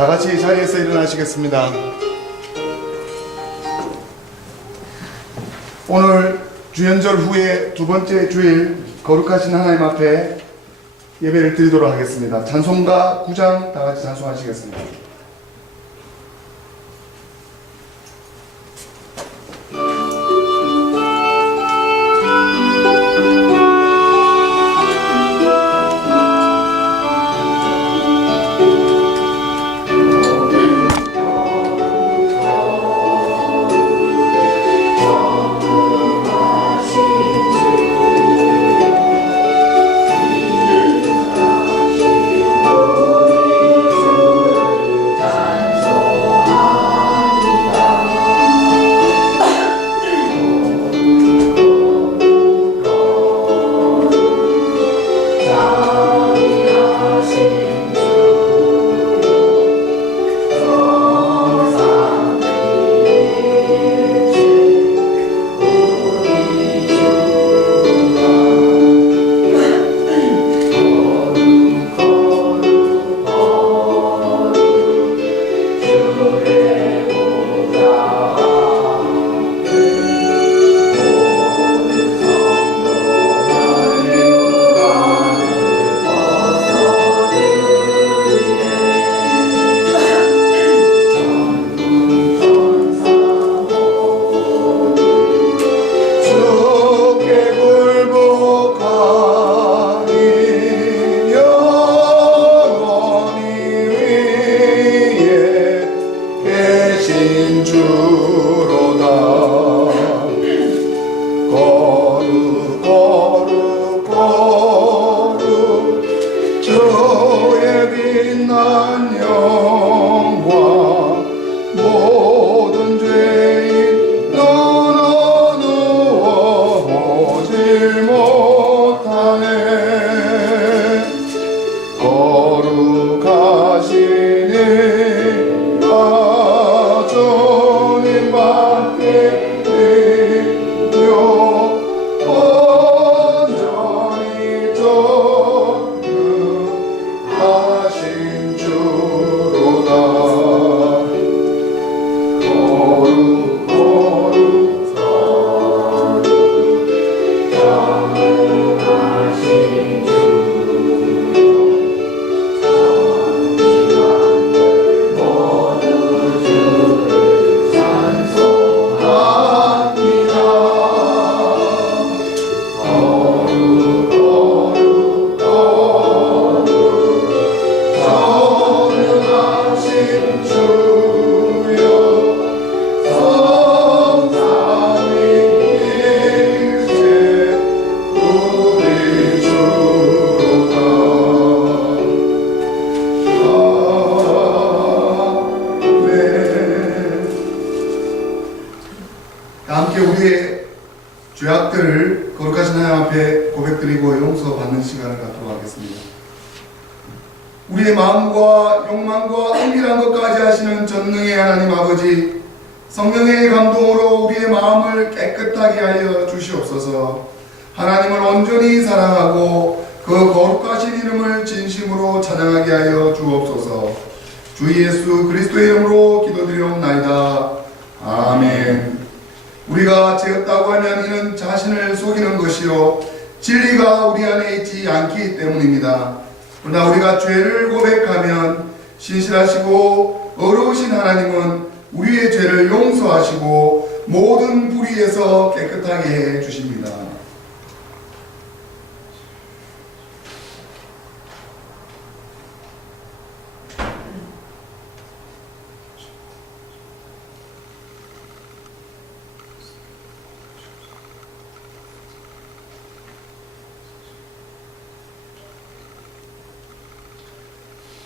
다 같이 자리에서 일어나시겠습니다. 오늘 주연절 후에 두 번째 주일 거룩하신 하나님 앞에 예배를 드리도록 하겠습니다. 찬송가 9장 다 같이 찬송하시겠습니다. 함께 우리의 죄악들을 거룩하신 하나님 앞에 고백드리고 용서받는 시간을 갖도록 하겠습니다. 우리의 마음과 욕망과 은밀한 것까지 하시는 전능의 하나님 아버지, 성령의 감동으로 우리의 마음을 깨끗하게 하여 주시옵소서. 하나님을 온전히 사랑하고 그 거룩하신 이름을 진심으로 찬양하게 하여 주옵소서. 주 예수 그리스도의 이름으로 기도드리옵나이다. 아멘. 우리가 죄없다고 하면 이는 자신을 속이는 것이요 진리가 우리 안에 있지 않기 때문입니다. 그러나 우리가 죄를 고백하면 신실하시고 의로우신 하나님은 우리의 죄를 용서하시고 모든 불의에서 깨끗하게 해 주십니다.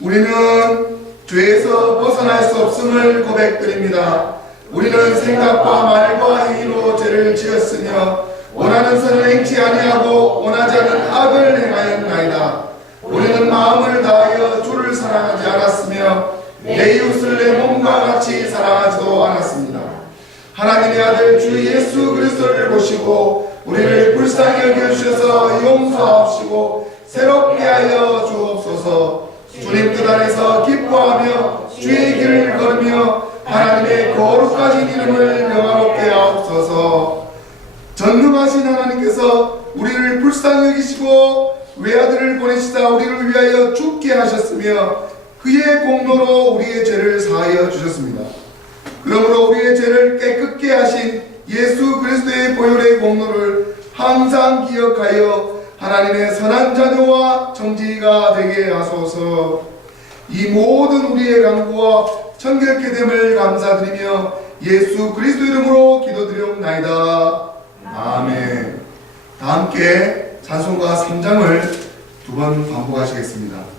우리는 죄에서 벗어날 수 없음을 고백드립니다. 우리는 생각과 말과 행위로 죄를 지었으며 원하는 선을 행치 아니하고 원하지 않은 악을 행하였나이다. 우리는 마음을 다하여 주를 사랑하지 않았으며 내 이웃을 내 몸과 같이 사랑하지도 않았습니다. 하나님의 아들 주 예수 그리스도를 보시고 우리를 불쌍히 여겨주셔서 용서하옵시고 새롭게 하여 주옵소서. 주님 뜻 안에서 기뻐하며 주의 하나님을 명하롭게 하옵소서. 전능하신 하나님께서 우리를 불쌍히 여기시고 외아들을 보내시사 우리를 위하여 죽게 하셨으며 그의 공로로 우리의 죄를 사하여 주셨습니다. 그러므로 우리의 죄를 깨끗게 하신 예수 그리스도의 보혈의 공로를 항상 기억하여 하나님의 선한 자녀와 정직이가 되게 하소서. 이 모든 우리의 간구와 정결케 됨을 감사드리며 예수 그리스도 이름으로 기도드리옵나이다. 아멘. 다 함께 찬송가 3장을 두 번 반복하시겠습니다.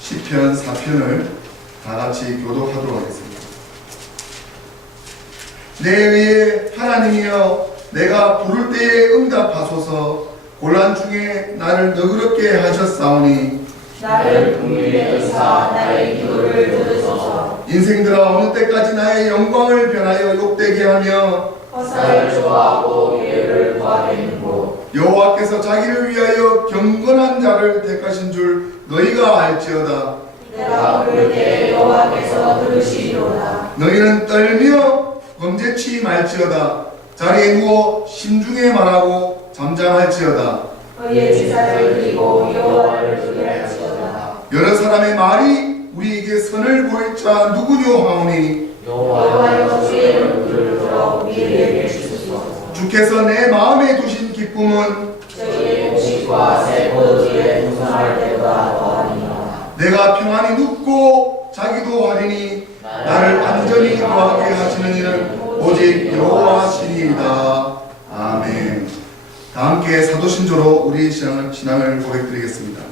시편 4편을 다같이 교독하도록 하겠습니다. 내 의의 하나님이여, 내가 부를 때에 응답하소서. 곤란 중에 나를 너그럽게 하셨사오니 나를 긍휼히 여기사 나의 기도를 들으소서. 인생들아, 어느 때까지 나의 영광을 변하여 욕되게 하며 허사를 좋아하고 예를 구하겠는고. 여호와께서 자기를 위하여 경건한 자를 택하신 줄 너희가 알지어다. 내가 부를 때 여호와께서 들으시리로다. 너희는 떨며 범죄치 말지어다. 자리에 누워 심중에 말하고 잠잠할지어다. 의의 제사를 드리고 여호와를 경외할지어다. 여러 사람의 말이 우리에게 선을 보일 자 누구뇨 하오니 여호와여, 주의 이름을 들어 우리에게 주소서. 주께서 내 마음에 두신 기쁨은 저희의 곡식과 새 포도주에 풍성할 때보다 더하니라. 내가 평안히 눕고 자기도 하리니 나를 안전히 거하게 하시는 이는 오직 여호와시니이다. 아멘. 다 함께 사도신조로 우리 신앙을 고백드리겠습니다.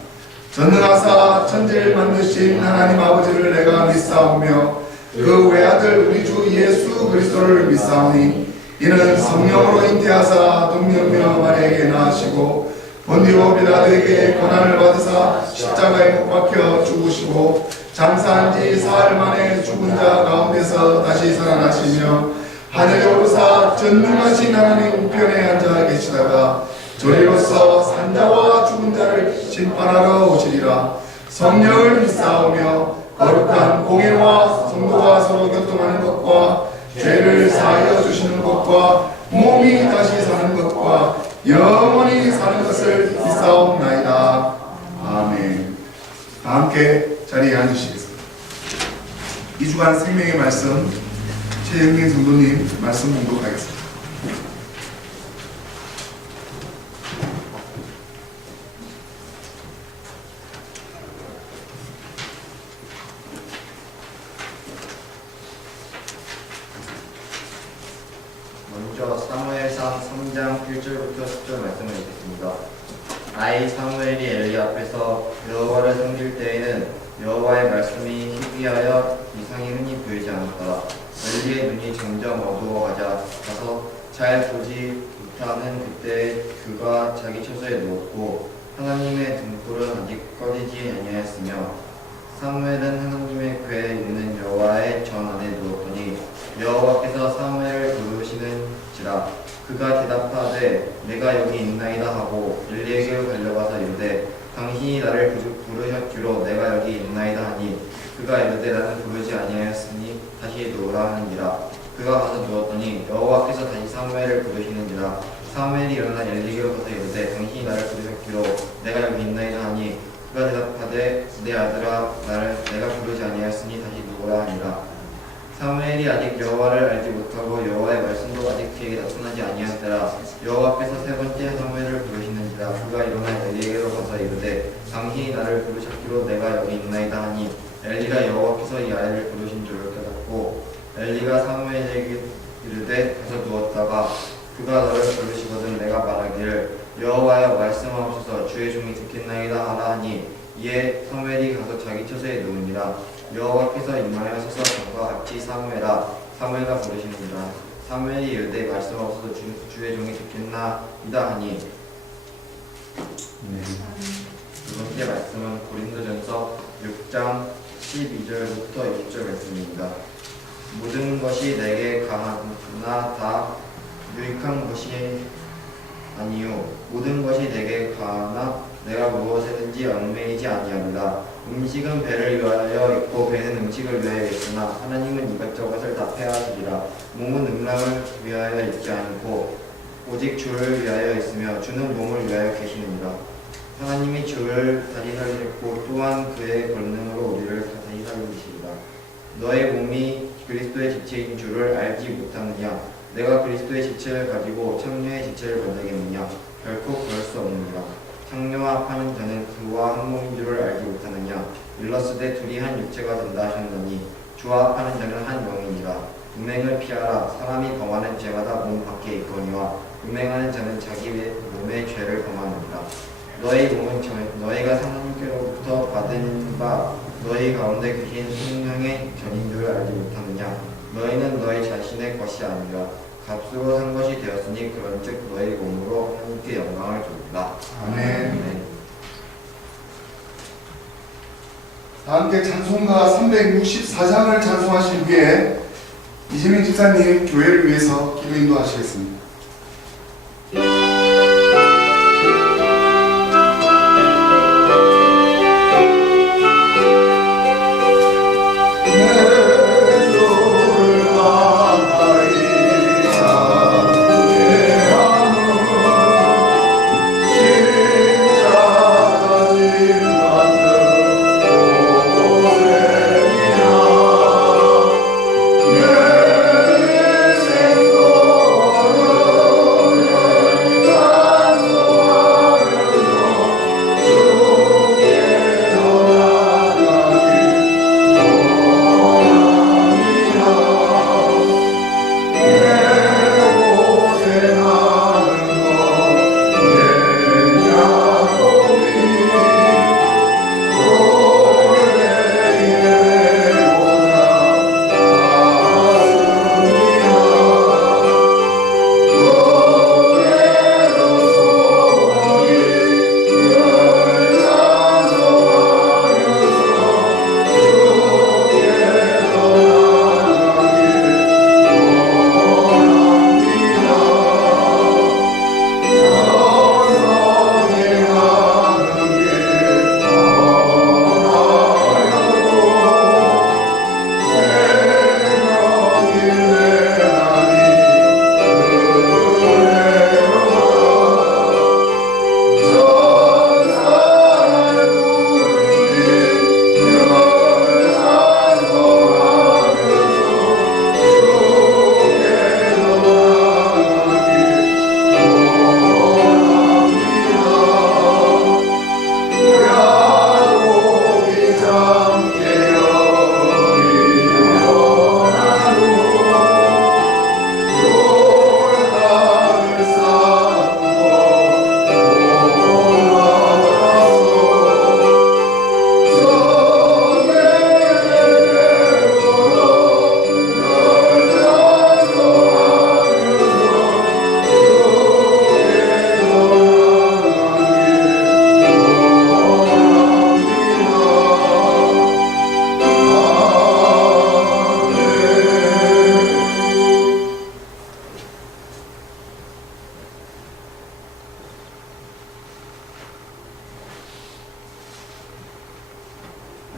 전능하사 천지를 만드신 하나님 아버지를 내가 믿사오며 그 외아들 우리 주 예수 그리스도를 믿사오니 이는 성령으로 잉태하사 동명녀 마리아에게 낳으시고 본디오 빌라도에게 고난을 받으사 십자가에 못 박혀 죽으시고 장사한 지 사흘 만에 죽은 자 가운데서 다시 살아나시며 하늘에 오르사 전능하신 하나님 우편에 앉아 계시다가 저리로서 산자와 죽은 자를 심판하러 오시리라. 성령을 믿사오며 거룩한 공예와 성도가 서로 교통하는 것과 죄를 사하여 주시는 것과 몸이 다시 사는 것과 영원히 사는 것을 믿사옵나이다. 아멘. 다 함께 자리에 앉으시겠습니다. 이 주간 생명의 말씀 최영민 성도님 말씀 공독하겠습니다. 먼저 사무엘상 3장 1절부터 10절 말씀을 읽겠습니다. 아이 사무엘이 엘리 앞에서 여호와를 섬길 때에는 여호와의 말씀이 희귀하여 이상이 흔히 보이지 않았다. 엘리의 눈이 점점 어두워가자 가서 잘 보지 못하는 그때 그가 자기 처소에 누웠고 하나님의 등불은 아직 꺼지지 아니하였으며 사무엘은 하나님의 궤에 있는 여호와의 전 안에 누웠더니 여호와께서 사무엘을 부르시는지라 그가 대답하되 내가 여기 있나이다 하고 엘리에게로 달려가서 이르되 당신이 나를 부르셨기로 내가 여기 있나이다 하니 그가 이르되 나는 부르지 아니하였으니 다시 누우라 하니라. 그가 가서 누웠더니 여호와께서 다시 사무엘을 부르시는지라 사무엘이 일어나 엘리에게로 가서 이르되 당신이 나를 부르셨기로 내가 여기 있나이다 하니 그가 대답하되 내 아들아 내가 부르지 아니하였으니 다시 누우라 하니라. 사무엘이 아직 여호와를 알지 못하고 여호와의 말씀도 아직 그에게 나타나지 아니한 때라 여호와께서 세 번째 사무엘을 부르시는지라 그가 일어나 엘리에게로 가서 이르되 당신이 나를 부르셨기로 내가 여기 있나이다 하니 엘리가 여호와께서 이 아이를 부르신 줄을 깨닫고 엘리가 사무엘에게 이르되 가서 누웠다가 그가 너를 부르시거든 내가 말하기를 여호와여 말씀하옵소서 주의 종이 듣겠나이다 하라 하니 이에 사무엘이 가서 자기 처소에 누우니라. 여호와께서 임하여서서 전과 같이 사무엘아 사무엘가 부르시니라. 사무엘이 이르되 말씀하옵소서 주의 종이 듣겠나이다 하니 두 번째 말씀은 고린도전서 6장 12절부터 20절 말씀입니다. 모든 것이 내게 가하나 다 유익한 것이 아니요 모든 것이 내게 가하나 내가 무엇에든지 얽매이지 아니합니다. 음식은 배를 위하여 있고 배는 음식을 위하여 있으나 하나님은 이것저것을 다 폐하시리라. 몸은 음락을 위하여 있지 않고 오직 주를 위하여 있으며 주는 몸을 위하여 계시느니라. 하나님이 주를 다시 살리셨고 또한 그의 권능으로 우리를 다시 살리시리라. 너의 몸이 그리스도의 지체인 줄을 알지 못하느냐? 내가 그리스도의 지체를 가지고 창녀의 지체를 만들겠느냐? 결코 그럴 수 없느니라. 창녀와 합하는 자는 그와 한 몸인 줄을 알지 못하느냐? 일러스되 둘이 한 육체가 된다 하셨느니 주와 합하는 자는 한 영이니라. 음행을 피하라. 사람이 범하는 죄마다 몸 밖에 있거니와 음행하는 자는 자기 몸의 죄를 범하느니라. 너희 몸은 너희가 하나님께로부터 받은 바 너희 가운데 계신 성령의 전인 줄 알지 못하느냐? 너희는 너희 자신의 것이 아니라 값으로 산 것이 되었으니 그런즉 너희 몸으로 하나님께 영광을 돌리라. 아멘. 다 함께 찬송가 364장을 찬송하신 후에 이재민 집사님 교회를 위해서 기도 인도하시겠습니다. 내 생소를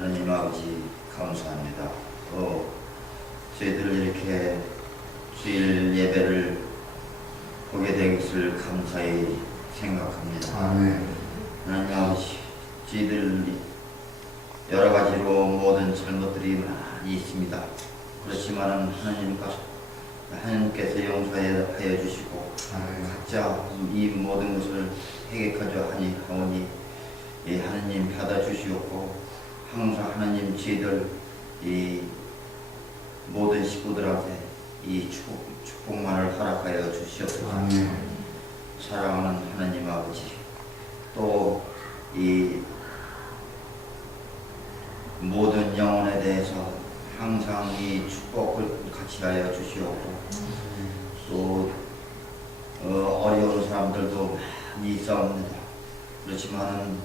하나님 아버지 감사합니다. 저희들 이렇게 주일 예배를 보게 된 것을 감사히 생각합니다. 아멘. 하나님 아버지, 저희들 여러 가지로 모든 잘못들이 많이 있습니다. 그렇지만은 하나님께서 용서하여 주시고 각자 이 모든 것을 해결하려 하오니 하나님 받아주시옵고 항상 하나님 저희들 이 모든 식구들한테 이 축복만을 허락하여 주시옵소서. 사랑하는 하나님 아버지, 또 이 모든 영혼에 대해서 항상 이 축복을 같이 하여 주시옵고 또 어려운 사람들도 많이 있사옵니다. 그렇지만은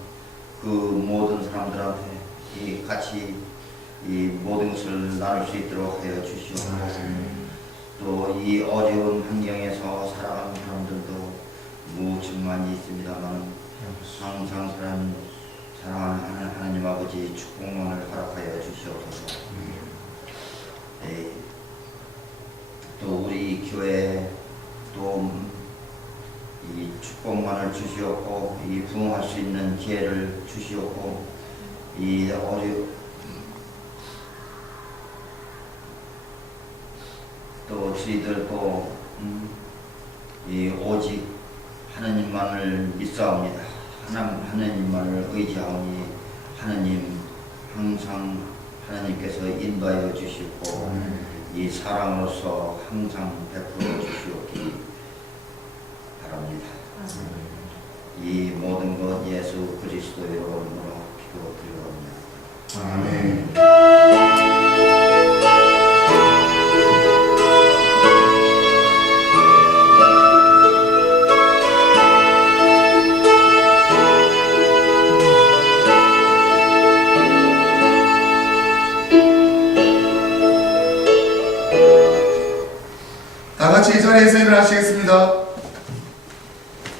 그 모든 사람들한테 이 같이 이 모든 것을 나눌 수 있도록 하여 주시옵고 또 이 어려운 환경에서 살아가는 사람들도 무척 많이 있습니다만 항상 사랑하는 하나님 아버지 축복만을 허락하여 주시옵소서. 또 우리 교회에 또 이 축복만을 주시옵고 이 부흥할 수 있는 기회를 주시옵고 이 또 저희들도 이 오직 하나님만을 믿사옵니다. 하나님만을 의지하오니 하나님 항상 하나님께서 인도하여 주시고 이 사랑으로서 항상 베풀어 주시옵기 바랍니다. 이 모든 것 예수 그리스도의 이름으로 기도드리옵나이다. 아멘. 다 같이 이 자리에서 일어나시겠습니다.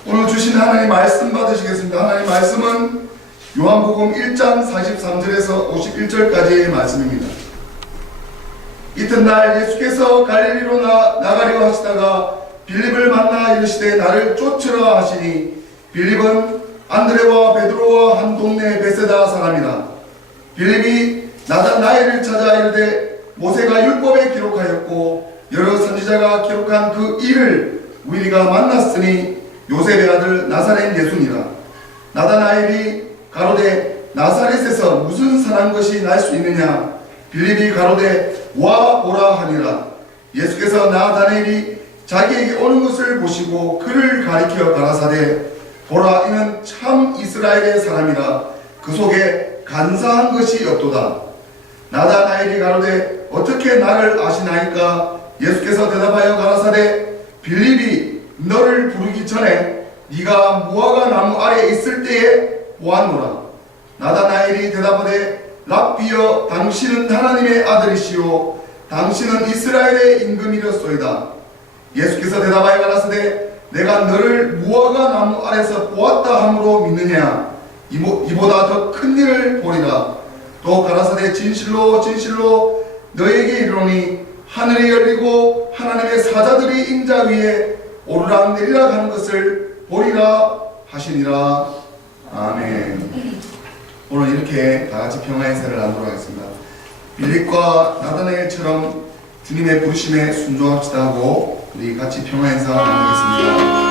오늘 주신 하나님 말씀 받으시겠습니다. 하나님 말씀은 요한복음 1장 43절에서 51절까지의 말씀입니다. 이튿날 예수께서 갈릴리로 나가려 하시다가 빌립을 만나 이르시되 나를 쫓으라 하시니 빌립은 안드레와 베드로와 한 동네 베세다 사람이라. 빌립이 나다나엘을 찾아 이르되 모세가 율법에 기록하였고 여러 선지자가 기록한 그 일을 우리가 만났으니 요셉의 아들 나사렛 예수니라. 나다나엘이 가로되 나사렛에서 무슨 선한 것이 날 수 있느냐. 빌립이 가로되 와 보라 하니라. 예수께서 나다나엘이 자기에게 오는 것을 보시고 그를 가리켜 가라사대 보라 이는 참 이스라엘의 사람이라. 그 속에 간사한 것이 없도다. 나다나엘이 가로되 어떻게 나를 아시나이까. 예수께서 대답하여 가라사대 빌립이 너를 부르기 전에 네가 무화과 나무 아래에 있을 때에 보았노라. 나다나엘이 대답하되 랍비여 당신은 하나님의 아들이시오 당신은 이스라엘의 임금이었소이다. 예수께서 대답하여 가라사대 내가 너를 무화과 나무 아래서 보았다 함으로 믿느냐. 이보다 더 큰 일을 보리라. 또 가라사대 진실로 진실로 너에게 이르노니 하늘이 열리고 하나님의 사자들이 인자 위에 오르락 내리락 하는 것을 보리라 하시니라. 아멘. 오늘 이렇게 다같이 평화의 인사를 나누도록 하겠습니다. 빌립과 나다나엘처럼 주님의 부르심에 순종합시다 하고 우리 같이 평화의 인사 나누겠습니다.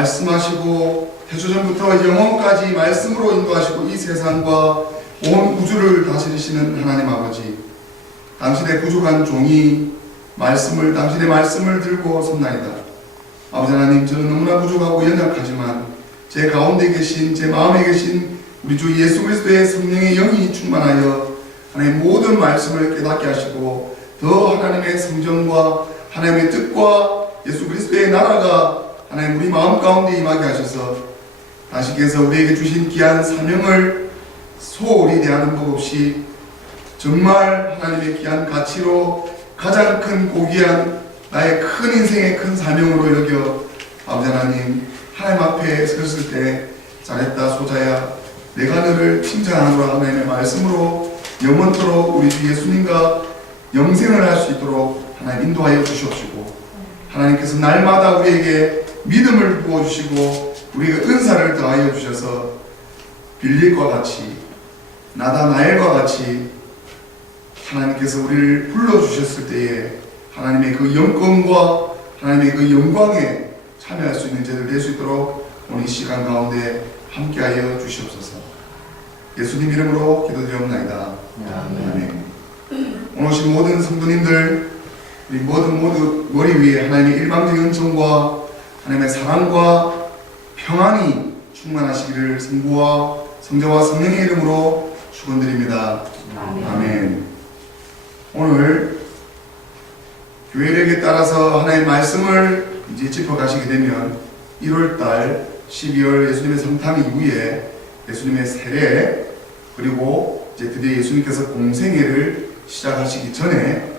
말씀하시고 태초전부터 영원까지 말씀으로 인도하시고 이 세상과 온 우주를 다스리시는 하나님 아버지, 당신의 부족한 종이 당신의 말씀을 들고 섭나이다. 아버지 하나님, 저는 너무나 부족하고 연약하지만 제 가운데 계신, 제 마음에 계신 우리 주 예수 그리스도의 성령의 영이 충만하여 하나님의 모든 말씀을 깨닫게 하시고 더 하나님의 성전과 하나님의 뜻과 예수 그리스도의 나라가 하나님 우리 마음 가운데 임하게 하셔서 당신께서 우리에게 주신 귀한 사명을 소홀히 대하는 법 없이 정말 하나님의 귀한 가치로 가장 큰 고귀한 나의 큰 인생의 큰 사명으로 여겨 아버지 하나님 앞에 섰을 때 잘했다 소자야 내가 너를 칭찬하노라 하나님의 말씀으로 영원토록 우리 주 예수님과 영생을 할 수 있도록 하나님 인도하여 주시옵시고 하나님께서 날마다 우리에게 믿음을 부어주시고 우리에게 은사를 더하여 주셔서 빌립과 같이 나다나엘과 같이 하나님께서 우리를 불러주셨을 때에 하나님의 그 영광과 하나님의 그 영광에 참여할 수 있는 저들 될 수 있도록 오늘 이 시간 가운데 함께하여 주시옵소서. 예수님 이름으로 기도드리옵나이다. 아멘. 오늘 오신 모든 성도님들 우리 모두 머리 위에 하나님의 일방적인 은총과 하나님의 사랑과 평안이 충만하시기를 성부와 성자와 성령의 이름으로 축원드립니다. 아멘. 오늘 교회력에 따라서 하나님의 말씀을 이제 짚어가시게 되면 1월달 12월 예수님의 성탄 이후에 예수님의 세례 그리고 이제 드디어 예수님께서 공생애를 시작하시기 전에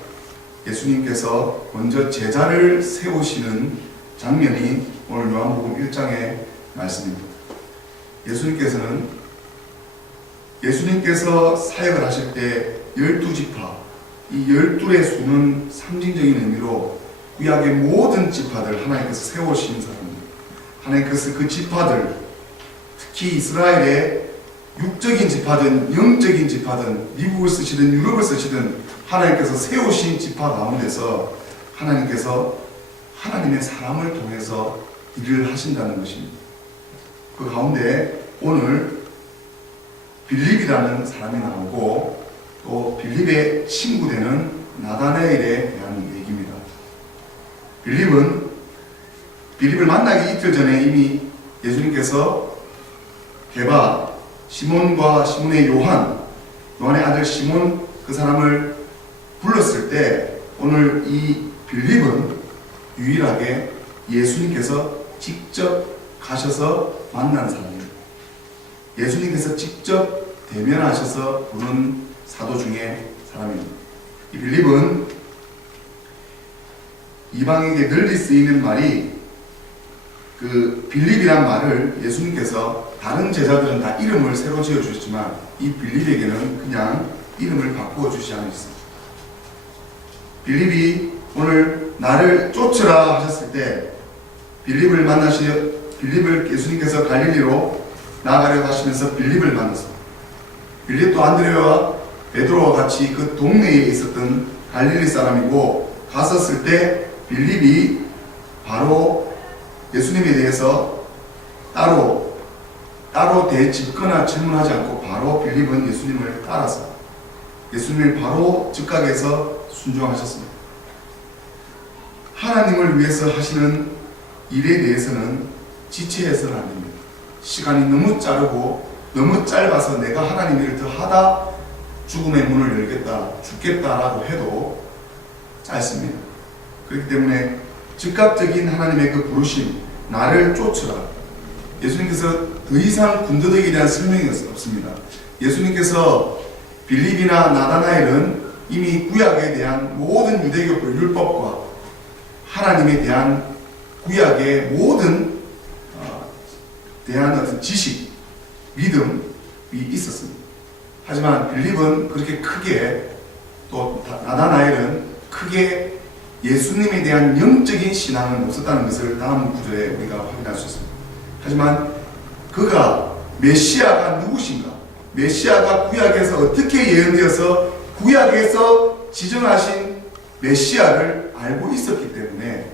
예수님께서 먼저 제자를 세우시는 장면이 오늘 요한복음 1장의 말씀입니다. 예수님께서 사역을 하실 때 12지파, 이 12의 수는 상징적인 의미로 구약의 모든 지파들 하나님께서 세우신 사람입니다. 하나님께서 그 지파들, 특히 이스라엘의 육적인 지파든 영적인 지파든 미국을 쓰시든 유럽을 쓰시든 하나님께서 세우신 지파 가운데서 하나님께서 하나님의 사람을 통해서 일을 하신다는 것입니다. 그 가운데 오늘 빌립이라는 사람이 나오고 또 빌립의 친구 되는 나다나엘에 대한 얘기입니다. 빌립을 만나기 이틀 전에 이미 예수님께서 게바 시몬과 시몬의 요한의 아들 시몬 그 사람을 불렀을 때 오늘 이 빌립은 유일하게 예수님께서 직접 가셔서 만난 사람입니다. 예수님께서 직접 대면하셔서 부른 사도 중에 사람입니다. 이 빌립은 이방에게 널리 쓰이는 말이 그 빌립이란 말을 예수님께서 다른 제자들은 다 이름을 새로 지어주셨지만 이 빌립에게는 그냥 이름을 바꾸어 주시지 않으셨습니다. 빌립이 오늘 나를 쫓으라 하셨을 때 빌립을 예수님께서 갈릴리로 나아가려고 하시면서 빌립을 만났습니다. 빌립도 안드레와 베드로와 같이 그 동네에 있었던 갈릴리 사람이고 갔었을 때 빌립이 바로 예수님에 대해서 따로 대짚거나 질문하지 않고 바로 빌립은 예수님을 따라서 예수님을 바로 즉각에서 순종하셨습니다. 하나님을 위해서 하시는 일에 대해서는 지체해서는 안 됩니다. 시간이 너무 짧고 너무 짧아서 내가 하나님 일을 더 하다 죽음의 문을 열겠다, 죽겠다라고 해도 짧습니다. 그렇기 때문에 즉각적인 하나님의 그 부르심, 나를 쫓으라. 예수님께서 더 이상 군더더기에 대한 설명이 없습니다. 예수님께서 빌립이나 나다나엘은 이미 구약에 대한 모든 유대교 율법과 하나님에 대한 구약의 모든 대한 어떤 지식, 믿음이 있었습니다. 하지만 빌립은 그렇게 크게 또 나다나엘은 크게 예수님에 대한 영적인 신앙은 없었다는 것을 다음 구절에 우리가 확인할 수 있습니다. 하지만 그가 메시아가 누구신가? 메시아가 구약에서 어떻게 예언되어서 구약에서 지정하신 메시아를 알고 있었기 때문에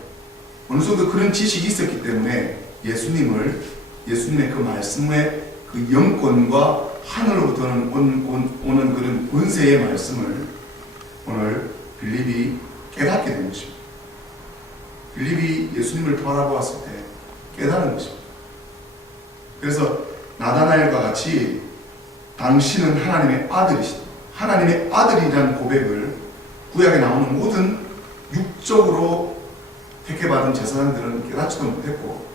어느 정도 그런 지식이 있었기 때문에 예수님의 그 말씀의 그 영권과 하늘로부터는 오는 그런 권세의 말씀을 오늘 빌립이 깨닫게 된 것입니다. 빌립이 예수님을 바라보았을 때 깨달은 것입니다. 그래서 나다나엘과 같이 당신은 하나님의 아들이시다. 하나님의 아들이라는 고백을 구약에 나오는 모든 육적으로 택해받은 제사장들은 깨닫지도 못했고,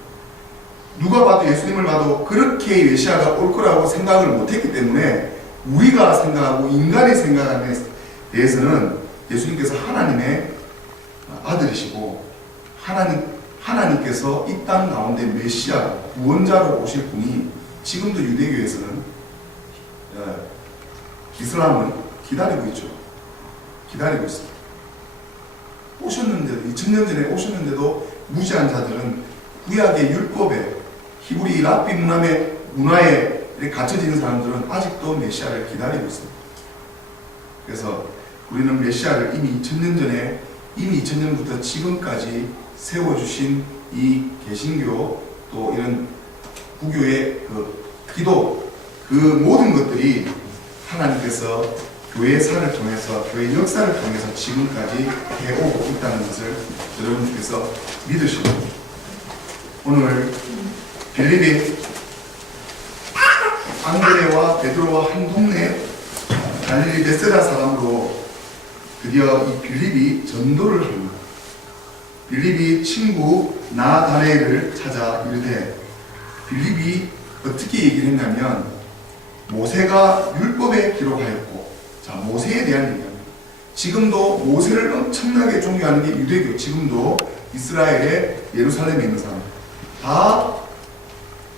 누가 봐도 예수님을 봐도 그렇게 메시아가 올 거라고 생각을 못했기 때문에 우리가 생각하고 인간이 생각하는 데 대해서는 예수님께서 하나님의 아들이시고 하나님께서 이 땅 가운데 메시아 구원자로 오실 분이 지금도 유대교에서는 이슬람은 기다리고 있죠. 기다리고 있습니다. 오셨는데도 2000년 전에 오셨는데도 무지한 자들은 구약의 율법에 히브리 랍비 문화에 갇혀져 있는 사람들은 아직도 메시아를 기다리고 있습니다. 그래서 우리는 메시아를 이미 2000년부터 지금까지 세워주신 이 개신교 또 이런 구교의 그 기도 그 모든 것들이 하나님께서 교회사를 통해서 교회 역사를 통해서 지금까지 해오고 있다는 것을 여러분께서 믿으시고, 오늘 빌립이 안드레와 베드로와 한 동네 갈릴리 베세다 사람으로 드디어 이 빌립이 전도를 합니다. 빌립이 친구 나다나엘을 찾아 이르되, 빌립이 어떻게 얘기를 했냐면 모세가 율법에 기록하였고, 자, 모세에 대한 얘기입니다. 지금도 모세를 엄청나게 존경하는 게 유대교, 지금도 이스라엘의 예루살렘에 있는 사람 다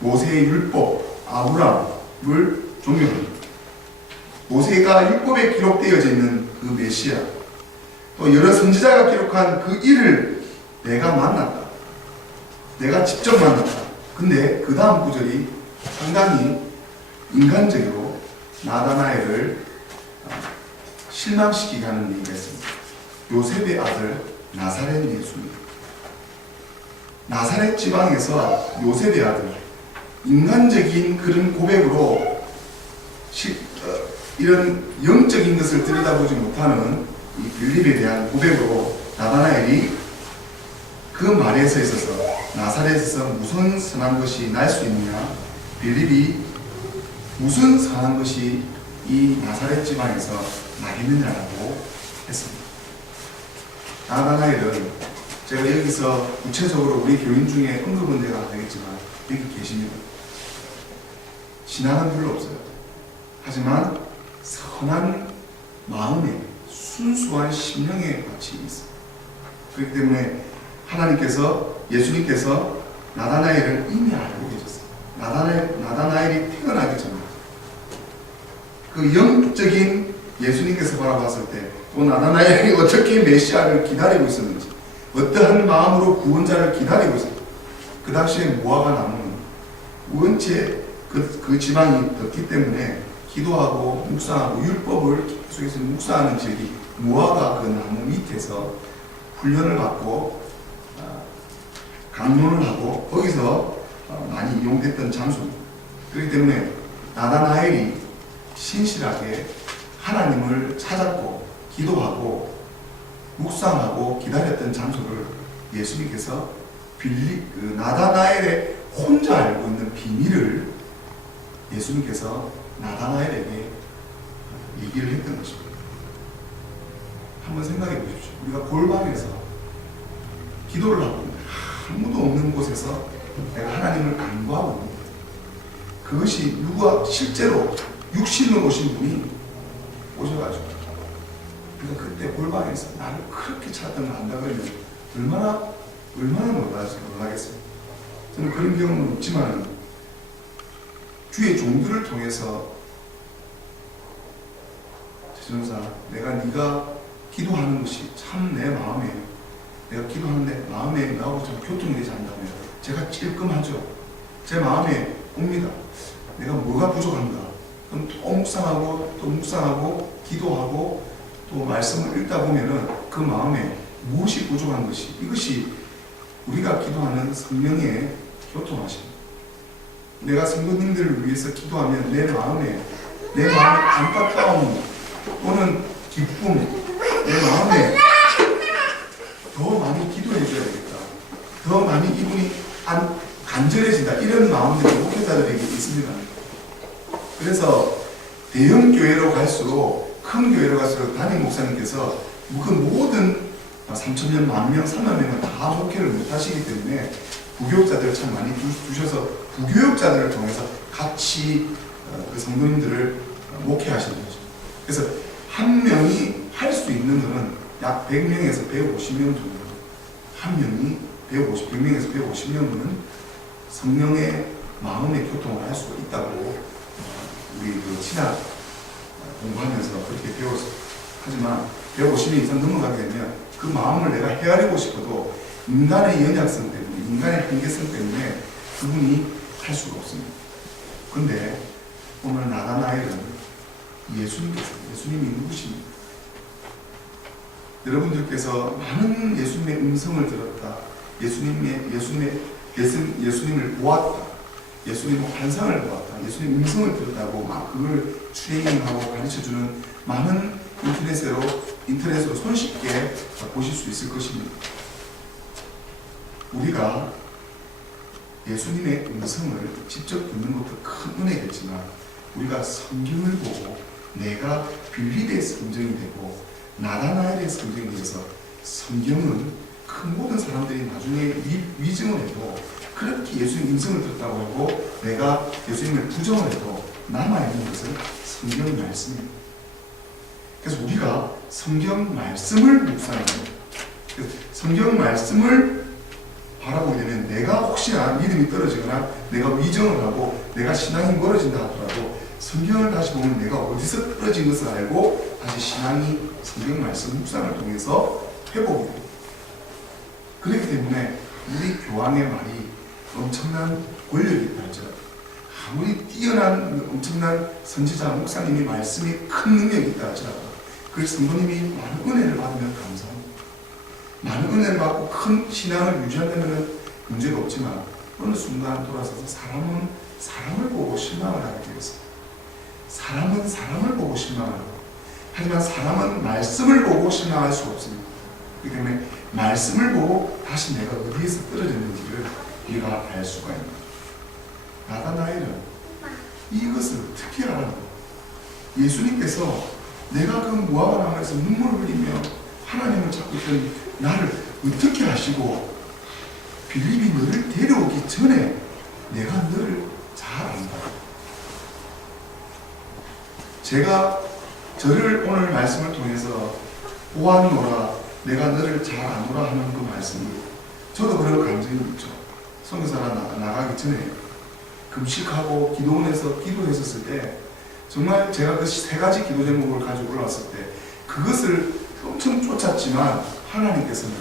모세의 율법 아브라함을 존경합니다. 모세가 율법에 기록되어져 있는 그 메시아, 또 여러 선지자가 기록한 그 일을 내가 만났다, 내가 직접 만났다. 근데 그 다음 구절이 상당히 인간적으로 나다나엘을 실망시키게 하는 얘기가 있습니다. 요셉의 아들 나사렛 예수님. 나사렛 지방에서 요셉의 아들, 인간적인 그런 고백으로 이런 영적인 것을 들여다보지 못하는 이 빌립에 대한 고백으로 나다나엘이 그 말에서 있어서 나사렛에서 무슨 선한 것이 날 수 있느냐, 빌립이 무슨 선한 것이 이 나사렛 지방에서 나겠느냐라고 했습니다. 나다나엘은 제가 여기서 구체적으로 우리 교인 중에 언급은 내가 안 되겠지만 여기 계십니다. 신앙은 별로 없어요. 하지만 선한 마음에 순수한 심령의 가치 있습니다. 그렇기 때문에 예수님께서 나다나엘을 이미 알고 계셨어요. 나다나엘이 태어나기 전에 그 영적인 예수님께서 바라봤을 때 또 나다나엘이 어떻게 메시아를 기다리고 있었는지, 어떠한 마음으로 구원자를 기다리고 있었는지, 그 당시에 무화과 나무는 원체 그 지방이 덥기 때문에 기도하고 묵상하고 율법을 계속해서 묵상하는 지역이 무화과 그 나무 밑에서 훈련을 받고 강론을 하고 거기서 많이 이용됐던 장소입니다. 그렇기 때문에 나다나엘이 신실하게 하나님을 찾았고 기도하고 묵상하고 기다렸던 장소를 예수님께서 나다나엘의 혼자 알고 있는 비밀을 예수님께서 나다나엘에게 얘기를 했던 것입니다. 한번 생각해 보십시오. 우리가 골방에서 기도를 하고 있는데 아무도 없는 곳에서 내가 하나님을 간구하고 있는 거예요. 그것이 누가 실제로 육신으로 오신 분이 오셔가지고 그러니까 그때 골방에서 나를 그렇게 찾았던 걸 안다 그러면 얼마나 놀라겠어요. 저는 그런 경험은 없지만 주의 종들을 통해서 제전사 내가 네가 기도하는 것이 참 내 마음에 내가 기도하는데 마음에 나하고 참 교통이 되지 않는다면 제가 찔끔하죠. 제 마음에 옵니다. 내가 뭐가 부족한가. 그럼 또 묵상하고 기도하고 또 말씀을 읽다 보면은 그 마음에 무엇이 부족한 것이, 이것이 우리가 기도하는 성령의 교통하십니다. 내가 성도님들을 위해서 기도하면 내 마음의 안타까움 또는 기쁨, 내 마음에 더 많이 기도해 줘야 되겠다. 더 많이 이분이 간절해진다. 이런 마음들이 목회자들에게 있습니다. 그래서 대형 교회로 갈수록, 큰 교회로 갈수록 담임 목사님께서 그 모든 3,000명, 10,000명, 30,000명을 다 목회를 못 하시기 때문에 부교육자들을 참 많이 두셔서 부교육자들을 통해서 같이 그 성도님들을 목회하시는 거죠. 그래서 한 명이 할 수 있는 것은 약 100명에서 150명 정도. 한 명이 100명에서 150명은 성령의 마음의 교통을 할 수가 있다고 우리 그 신학 공부하면서 그렇게 배웠어요. 하지만 150명 이상 넘어가게 되면 그 마음을 내가 헤아리고 싶어도 인간의 연약성 때문에, 인간의 한계성 때문에 그분이 할 수가 없습니다. 근데 오늘 나다나엘은 예수님이 누구십니까? 여러분들께서 많은 예수님의 음성을 들었다. 예수님을 보았다. 예수님의 환상을 보았다. 예수님의 음성을 들었다고 막 그걸 트레이닝하고 가르쳐주는 많은 인터넷으로 손쉽게 보실 수 있을 것입니다. 우리가 예수님의 음성을 직접 듣는 것도 큰 은혜겠지만 우리가 성경을 보고 내가 빌립의 성경이 되고 나다나엘의 성경이 되어서 성경은 그 모든 사람들이 나중에 위증을 해도 그렇게 예수님 음성을 들었다고 하고 내가 예수님을 부정을 해도 남아있는 것은 성경 말씀입니다. 그래서 우리가 성경 말씀을 묵상하는 거예요. 성경 말씀을 바라보게 되면 내가 혹시나 믿음이 떨어지거나 내가 위정을 하고 내가 신앙이 멀어진다 하더라도 성경을 다시 보면 내가 어디서 떨어진 것을 알고 다시 신앙이 성경 말씀 묵상을 통해서 회복이 됩니다. 그렇기 때문에 우리 교황의 말이 엄청난 권력이 있다 할지라도 아무리 뛰어난 엄청난 선지자 목사님의 말씀이 큰 능력이 있다 할지라도 그 성도님이 많은 은혜를 받으면 감사합니다. 많은 은혜를 받고 큰 신앙을 유지한다면 문제가 없지만 어느 순간 돌아서서 사람은 사람을 보고 실망을 하게 되었습니다. 사람은 사람을 보고 실망하고 하지만 사람은 말씀을 보고 실망할 수 없습니다. 그렇기 때문에 말씀을 보고 다시 내가 어디에서 떨어졌는지를 우리가 알 수가 있는 거죠. 나다나엘은 이것을 어떻게 알았는가? 예수님께서 내가 그 무화과 나무에서 눈물을 흘리며 하나님을 찾고 있던 나를 어떻게 하시고 빌립이 너를 데려오기 전에 내가 너를 잘 안다. 제가 저를 오늘 말씀을 통해서 보았노라 내가 너를 잘 아노라 하는 그 말씀이 저도 그런 감정이 있죠. 선교사가 나가기 전에 금식하고 기도원에서 기도했었을 때 정말 제가 그 세 가지 기도 제목을 가지고 올라왔을 때 그것을 엄청 쫓았지만 하나님께서는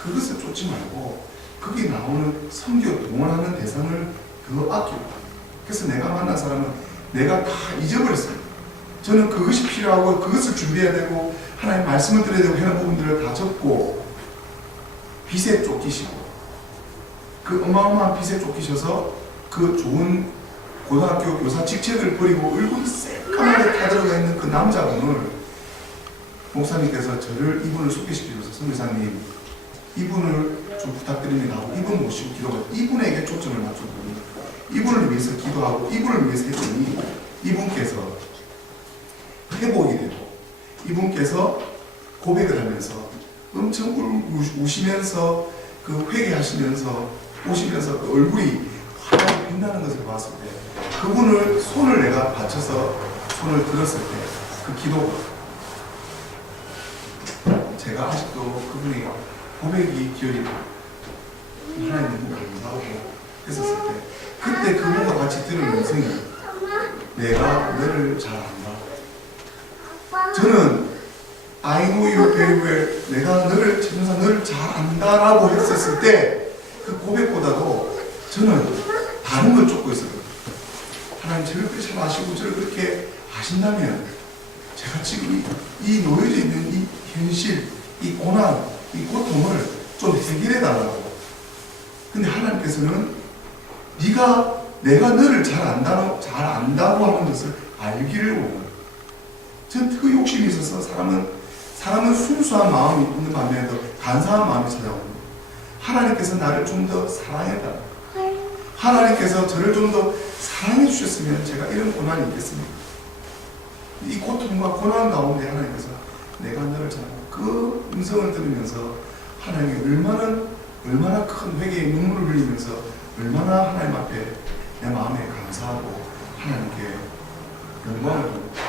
그것을 쫓지 말고 거기 나오는 선교 동원하는 대상을 그거 아끼고 그래서 내가 만난 사람은 내가 다 잊어버렸습니다. 저는 그것이 필요하고 그것을 준비해야 되고 하나님 말씀을 드려야 되고 하는 부분들을 다 적고 빚에 쫓기시고 그 어마어마한 빚에 쫓기셔서 그 좋은 고등학교 교사 직책을 버리고 얼굴이 새까맣게 타들어가 있는 그 남자분을 목사님께서 이분을 소개시켜줘서 선교사님 이분을 좀 부탁드립니다 하고 이분 모시고 기도하고 이분에게 초점을 맞췄거든요. 이분을 위해서 기도하고 이분을 위해서 했더니 이분께서 회복이 되고 이분께서 고백을 하면서 엄청 우시면서 그 회개하시면서 오시면서 그 얼굴이 환하게 빛나는 것을 봤을 때 그분을 손을 내가 받쳐서 손을 들었을 때 그 기도가 제가 아직도 그분의 고백이 기억이 하나님 너무 감사하고 했었을 때 그때 그분과 같이 들은 음성이 내가 너를 잘 안다. 저는 I know you very well 내가 천사 너를 잘 안다라고 했었을 때 그 고백보다도 저는 다른 걸 쫓고 있었거든요. 하나님 저를 그렇게 잘 아시고 저를 그렇게 아신다면 제가 지금 이 놓여져 있는 이 현실, 이 고난, 이 고통을 좀 해결해 달라고. 근데 하나님께서는 내가 너를 잘 안다고 하는 것을 알기를 원해요. 전 그 욕심이 있어서 사람은 순수한 마음이 있는 반면에도 간사한 마음이 찾아옵니다. 하나님께서 나를 좀 더 사랑해달라. 하나님께서 저를 좀 더 사랑해 주셨으면 제가 이런 고난이 있겠습니까? 이 고통과 고난 가운데 하나님께서 내가 너를 사랑한다. 그 음성을 들으면서 하나님이 얼마나 큰 회개의 눈물을 흘리면서 얼마나 하나님 앞에 내 마음에 감사하고 하나님께 영광을 돌립니다.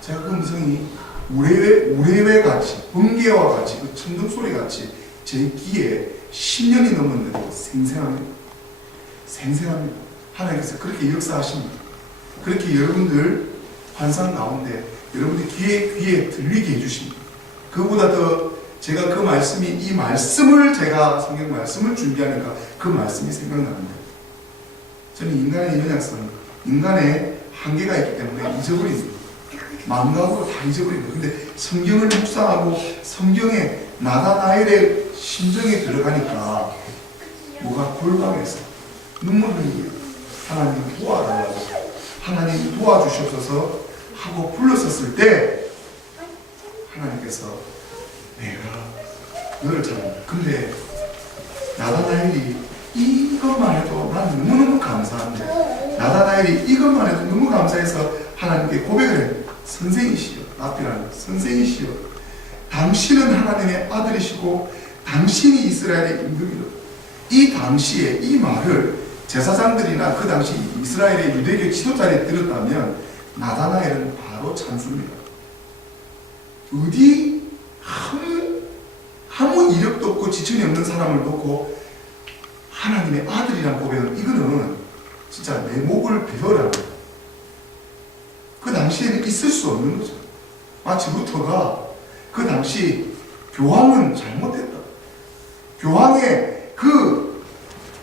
제가 그 음성이 우레외 같이, 번개와 같이, 그 천둥 소리 같이 제 귀에 10년이 넘었는데도 생생합니다. 하나님께서 그렇게 역사하십니다. 그렇게 여러분들 환상 가운데 여러분들 귀에 들리게 해주십니다. 그보다 더 제가 그 말씀이, 이 말씀을 제가 성경 말씀을 준비하니까 그 말씀이 생각나는데, 저는 인간의 연약성, 인간의 한계가 있기 때문에 잊어버립니다. 망각으로 다 잊어버립니다. 근데 성경을 묵상하고 성경에 나다나엘의 심정에 들어가니까 뭐가 골방에서 눈물 흘리고 하나님 도와달라고, 하나님 도와주시옵소서 하고 불렀었을 때 하나님께서 내가 너를 잘한다. 근데 나다나엘이 이것만 해도 난 너무너무 감사한데, 나다나엘이 이것만 해도 너무 감사해서 하나님께 고백을 해요. 선생이시여, 라피라는 선생이시여, 당신은 하나님의 아들이시고 당신이 이스라엘의 임금이다. 이 당시에 이 말을 제사장들이나 그 당시 이스라엘의 유대교 지도자들이 들었다면 나다나엘은 바로 찬수입니다. 어디 아무 이력도 없고 지천이 없는 사람을 놓고 하나님의 아들이란 고백은, 이거는 진짜 내 목을 베어라. 그 당시에는 있을 수 없는 거죠. 마치 루터가 그 당시 교황은 잘못했다. 교황의 그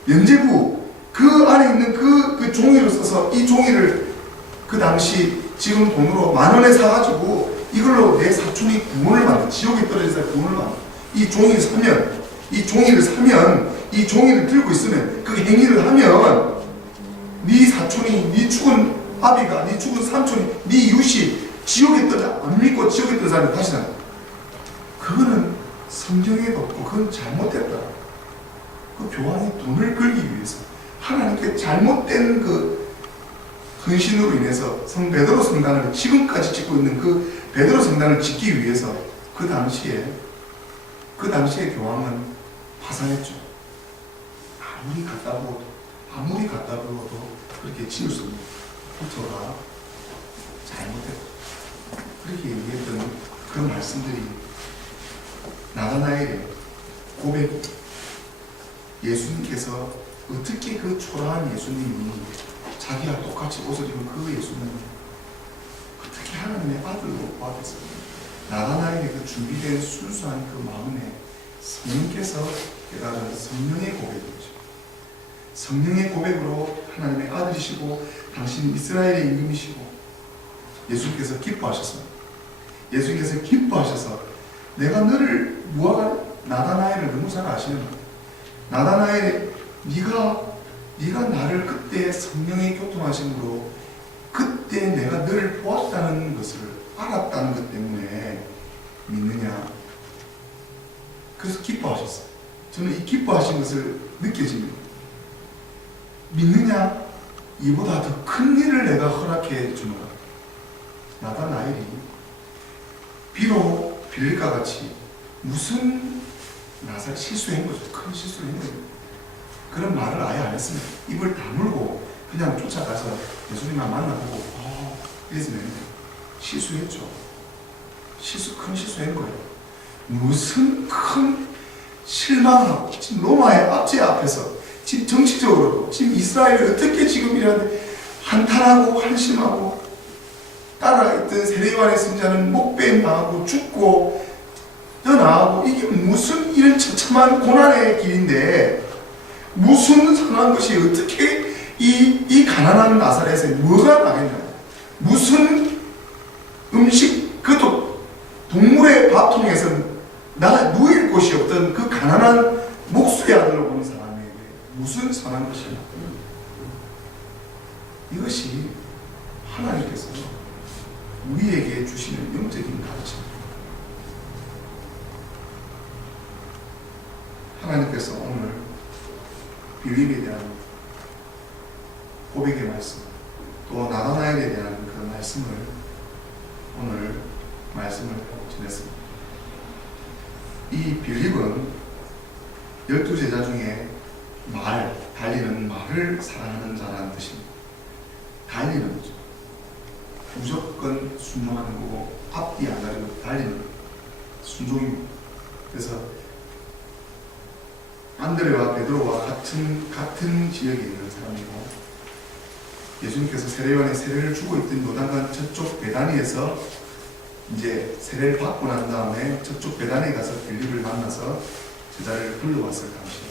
면제부 그 안에 있는 그 종이를 써서, 이 종이를 그 당시 지금 돈으로 10,000원에 사가지고 이걸로 내 사촌이 구원을 받는, 지옥에 떨어져서 구원을 받는, 이 종이를 사면, 이 종이를 들고 있으면, 그 행위를 하면 네 사촌이, 네 죽은 아비가, 네 죽은 삼촌이, 네 이웃이 지옥에 떨어져, 안 믿고 지옥에 떨어져 사람이 다시 나. 그거는 성경에도 없고 그건 잘못됐다. 그 교황이 돈을 벌기 위해서, 하나님께 잘못된 그 헌신으로 인해서 성 베드로 성당을 지금까지 짓고 있는 그 베드로 성당을 짓기 위해서 그 당시에 교황은 파산했죠. 아무리 갖다 부어도 그렇게 지을 수 없는 루터가 잘못했다. 그렇게 얘기했던 그 말씀들이 나다나엘의 고백, 예수님께서 어떻게 그 초라한 예수님이 자기와 똑같이 옷을 입은 그 예수님을 어떻게 하나님의 아들로 보았겠습니까? 나다나엘의 그 준비된 순수한 그 마음에 성령께서 깨달은 성령의 고백이죠. 성령의 고백으로 하나님의 아들이시고 당신이 이스라엘의 임금이시고 예수님께서 기뻐하셨습니다. 예수님께서 기뻐하셔서 내가 너를 나다나엘을 너무 잘 아시는 거예요. 나다나엘, 네가 나를 그때 성령의 교통하심으로 그때 내가 너를 보았다는 것을 알았다는 것 때문에 믿느냐? 그래서 기뻐하셨어요. 저는 이 기뻐하신 것을 느껴집니다. 믿느냐? 이보다 더 큰 일을 내가 허락해 주노라. 나다나엘이 비록 빌릴과 같이 무슨 나사 실수한 거죠. 큰 실수를 한 거죠. 그런 말을 아예 안 했습니다. 입을 다물고 그냥 쫓아가서 예수님만 만나보고 이랬으면 실수했죠. 큰 실수한 거예요. 무슨 큰 실망하고 지금 로마의 압제 앞에서 지금 정치적으로도 지금 이스라엘이 어떻게 지금 이런데 한탄하고 한심하고 따라있던 세례요한의 선자는 목배임 당하고 죽고 떠나고, 이게 무슨 이런 처참한 고난의 길인데 무슨 선한 것이 어떻게 이 가난한 나사렛에 뭐가 나겠냐. 무슨 음식, 그것도 동물의 밥통에서 누일 곳이 없던 그 가난한 목수의 아들로 보는 사람에게 무슨 선한 것이냐. 이것이 하나님께서 우리에게 주시는 영적인 가르침입니다. 하나님께서 오늘 빌립에 대한 고백의 말씀, 또 나다나엘에 대한 그 말씀을 오늘 말씀을 전했습니다. 이 빌립은 12제자 중에 달리는 말을 사랑하는 자라는 뜻입니다. 달리는 거죠. 무조건 순종하는 거고 앞뒤 안 가리고 달리는 순종입니다. 그래서 안드레와 베드로와 같은 지역에 있는 사람이고, 예수님께서 세례요한의 세례를 주고 있던 요단강 저쪽 베다니에서 이제 세례를 받고 난 다음에 저쪽 베다니에 가서 빌립을 만나서 제자를 불러왔을 당시에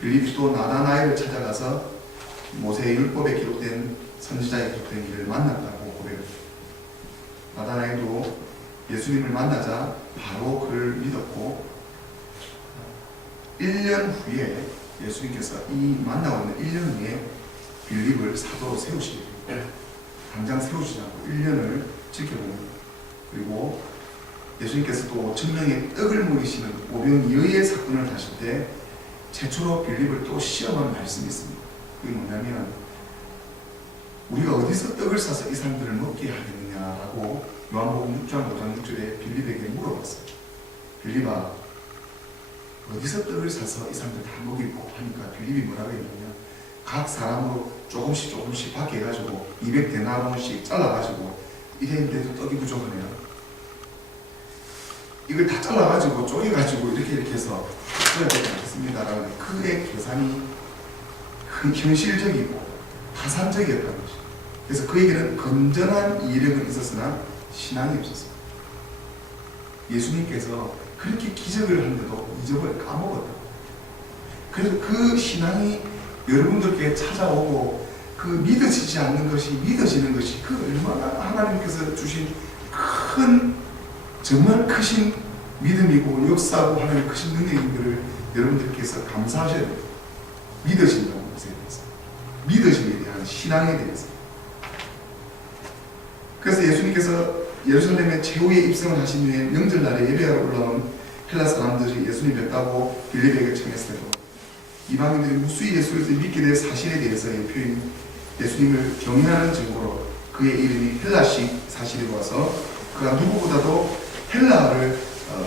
빌립이 또 나다나엘을 찾아가서 모세의 율법에 기록된 선지자에 기록된 일을 만났다고 고백합니다. 나다나엘도 예수님을 만나자 바로 그를 믿었고 1년 후에 예수님께서 이 만나고 있는 1년 후에 빌립을 사도로 세우시게 됩니다. 당장 세우시지 않고 1년을 지켜봅니다. 그리고 예수님께서 또 5,000명의 떡을 먹이시는 오병이어의 사건을 하실 때 최초로 빌립을 또 시험한 말씀이 있습니다. 그게 뭐냐면 우리가 어디서 떡을 사서 이 사람들을 먹게 하겠느냐라고 요한복음 6장 5장 6절에 빌립에게 물어봤어요. 빌립아, 어디서 떡을 사서 이 사람들 다 먹이고 하니까 빌립이 뭐라고 했냐면 각 사람으로 조금씩 받게 해가지고 200데나리온씩 잘라가지고 이랬는데도 떡이 부족하네요. 이걸 다 잘라가지고 쪼개가지고 이렇게 해서 써야 되지 않겠습니다라는 그의 계산이 현실적이고 타산적이었다는 것이죠. 그래서 그에게는 건전한 이력은 있었으나 신앙이 없었어요. 예수님께서 그렇게 기적을 하는데도 잊어버려 까먹었다. 그래서 그 신앙이 여러분들께 찾아오고 그 믿어지지 않는 것이 믿어지는 것이 그 얼마나 하나님께서 주신 큰 정말 크신 믿음이고 역사하고 하나님의 크신 능력인 것을 여러분들께서 감사하셔야 됩니다. 믿어진다는 것에 대해서, 믿어짐에 대한 신앙에 대해서. 그래서 예수님께서 예루살렘에 최후의 입성을 하신 후에 명절날에 예배하러 올라온 헬라 사람들이 예수님 뵙다고 빌립에게 청했을 때도 이방인들이 무수히 예수를 믿게 될 사실에 대해서의 표현이 예수님을 경외하는 증거로 그의 이름이 헬라식 사실이 와서 그가 누구보다도 헬라어를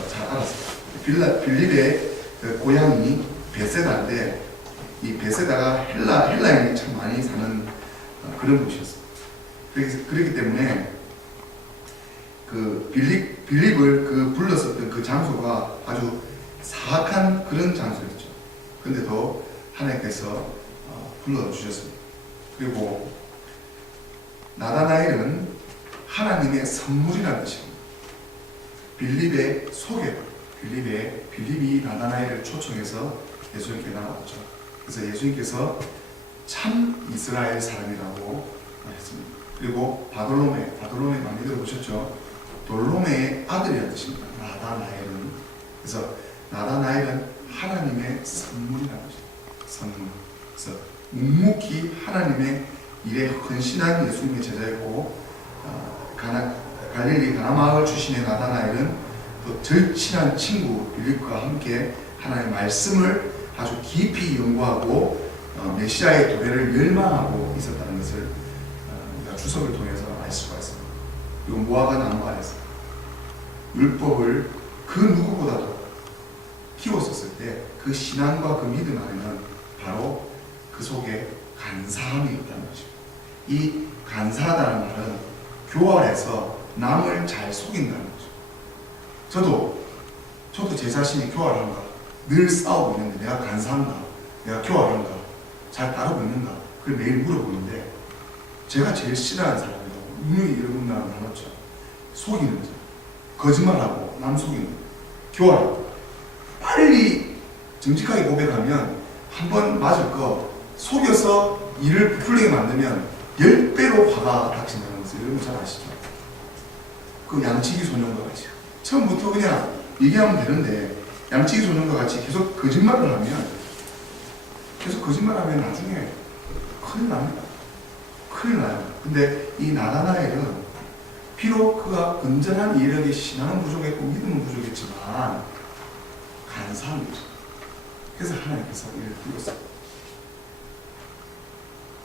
잘 알았습니다. 빌립의 고향이 베세다인데 이 베세다가 헬라인이 참 많이 사는 그런 곳이었습니다. 그렇기 때문에 그 빌립을 불렀었던 그 장소가 아주 사악한 그런 장소였죠. 근데도 하나님께서 불러주셨습니다. 그리고 나다나엘은 하나님의 선물이라는 것입니다. 빌립의 소개, 빌립이 나다나엘을 초청해서 예수님께 나왔죠. 그래서 예수님께서 참 이스라엘 사람이라고 했습니다. 그리고 바돌로메 많이 들어보셨죠? 돌로메의 아들이라는 뜻입니다. 나다나엘은. 그래서 나다나엘은 하나님의 선물이라는 것입니다. 선물. 그래서 묵묵히 하나님의 일에 헌신한 예수님의 제자였고 갈릴리 가나마을 출신의 나다나엘은 또 절친한 친구 빌립과 함께 하나님의 말씀을 아주 깊이 연구하고 메시아의 도래를 열망하고 있었다는 것을 우리가 주석을 통해서 알 수가 있습니다. 이건 무화과 나무 아래서 율법을 그 누구보다도 키웠었을 때 그 신앙과 그 믿음 안에는 바로 그 속에 간사함이 있다는 것입니다. 이 간사하다는 말은 교활해서 남을 잘 속인다는 거죠. 저도 제 자신이 교활한가, 늘 싸우고 있는데 내가 간사한가, 내가 교활한가, 잘 따르고 있는가, 그걸 매일 물어보는데 제가 제일 싫어하는 사람이라고 분명히 여러분 나눴죠. 속이는 자, 거짓말하고 남 속이는 자, 교활하고 빨리 정직하게 고백하면 한 번 맞을 거 속여서 일을 부풀리게 만들면 10배로 화가 닥친다는 것을 여러분 잘 아시죠? 그 양치기 소년과 같이 처음부터 그냥 얘기하면 되는데 양치기 소년과 같이 계속 거짓말을 하면 나중에 큰일 납니다. 큰일 나요. 근데 이 나다나엘은 비록 그가 온전한 이력이 신앙은 부족했고 믿음은 부족했지만 간사한 거죠. 그래서 하나님께서 이를 띄웠어요.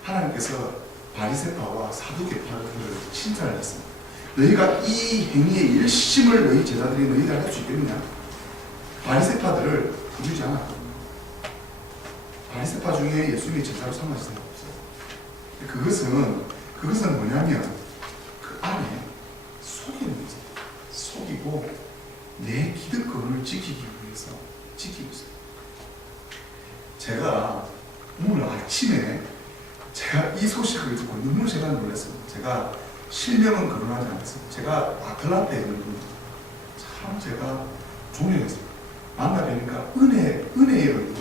하나님께서 바리새파와 사두개파를 칭찬을 했습니다. 너희가 이 행위의 일심을 너희 제자들이 너희가 할 수 있겠느냐? 바리새파들을 부르지 않아. 바리새파 중에 예수님이 제자로 삼으신 사람 없어요. 그것은 뭐냐면 그 안에 속이는 거죠. 속이고 내 기득권을 지키기 위해서 지키고 있어요. 제가 오늘 아침에 제가 이 소식을 듣고 너무 제가 놀랐어요. 제가 실명은 거론하지 않겠습니다. 제가 아틀란타에 있는 분입니다. 참 제가 존경했어요. 만나 뵈니까 은혜예요.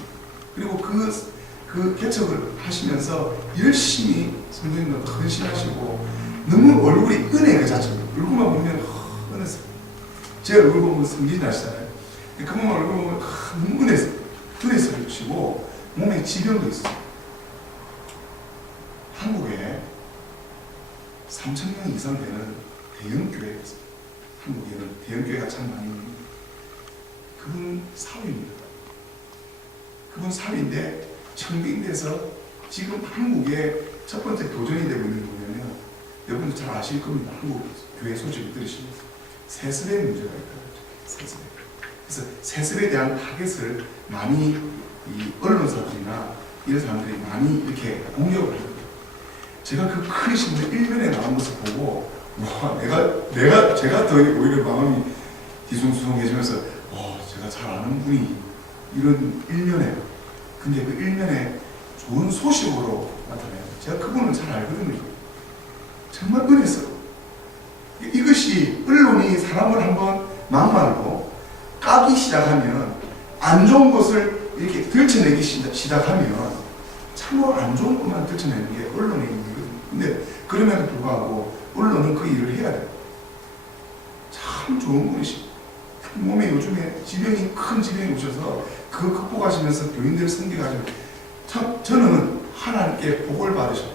그리고 그 개척을 하시면서 열심히 성도님들 헌신하시고 너무 얼굴이 은혜 그 자체입니다. 얼굴만 보면 은혜스러워요. 제 얼굴 보면 성진 나시잖아요. 그분 얼굴 보면 너무 은혜스러우시고 몸에 지병도 있어요. 한국에 3,000명 이상 되는 대형교회가 있어요. 한국에는 대형교회가 참 많이 있는데 그분 사위입니다. 그분 사위인데 청빙돼서 지금 한국의 첫 번째 도전이 되고 있는 게 뭐냐면 여러분도 잘 아실 겁니다. 한국 교회 소식을 들으시면 세습의 문제가 있다고 세습. 그래서 세습에 대한 타겟을 많이 이 언론사들이나 이런 사람들이 많이 이렇게 공격을 해요. 제가 그 큰 신문 1면에 나온 것을 보고 와 제가 더 오히려 마음이 뒤숭숭해지면서 제가 잘 아는 분이 이런 1면에 근데 그 1면에 좋은 소식으로 나타나요. 제가 그분을 잘 알거든요. 정말 은혜스러워. 이것이 언론이 사람을 한번 막말로 까기 시작하면 안 좋은 것을 이렇게 들춰내기 시작하면 참으로 안 좋은 것만 들춰내는 게 언론의 일이거든요. 근데 그럼에도 불구하고 언론은 그 일을 해야 돼요. 참 좋은 분이시. 몸에 요즘에 큰 지병이 오셔서 그거 극복하시면서 교인들 섬기가지고 저는 하나님께 복을 받으셔.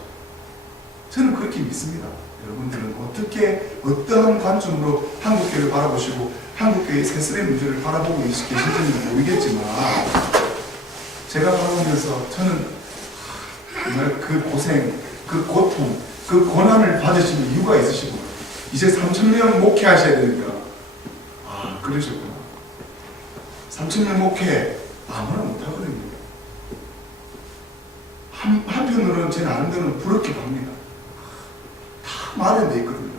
저는 그렇게 믿습니다. 여러분들은 어떠한 관점으로 한국교회를 바라보시고 한국교회의 세습의 문제를 바라보고 계신지는 모르겠지만 제가 바라보면서 저는 정말 그 고생, 그 고통, 그 고난을 받으시는 이유가 있으시고 이제 3,000명 목회하셔야 되니까 그러셨구나. 3,000명 목회 아무나 못하거든요. 한편으로는 제 나름대로는 부럽기도 합니다. 다 마련되어 있거든요.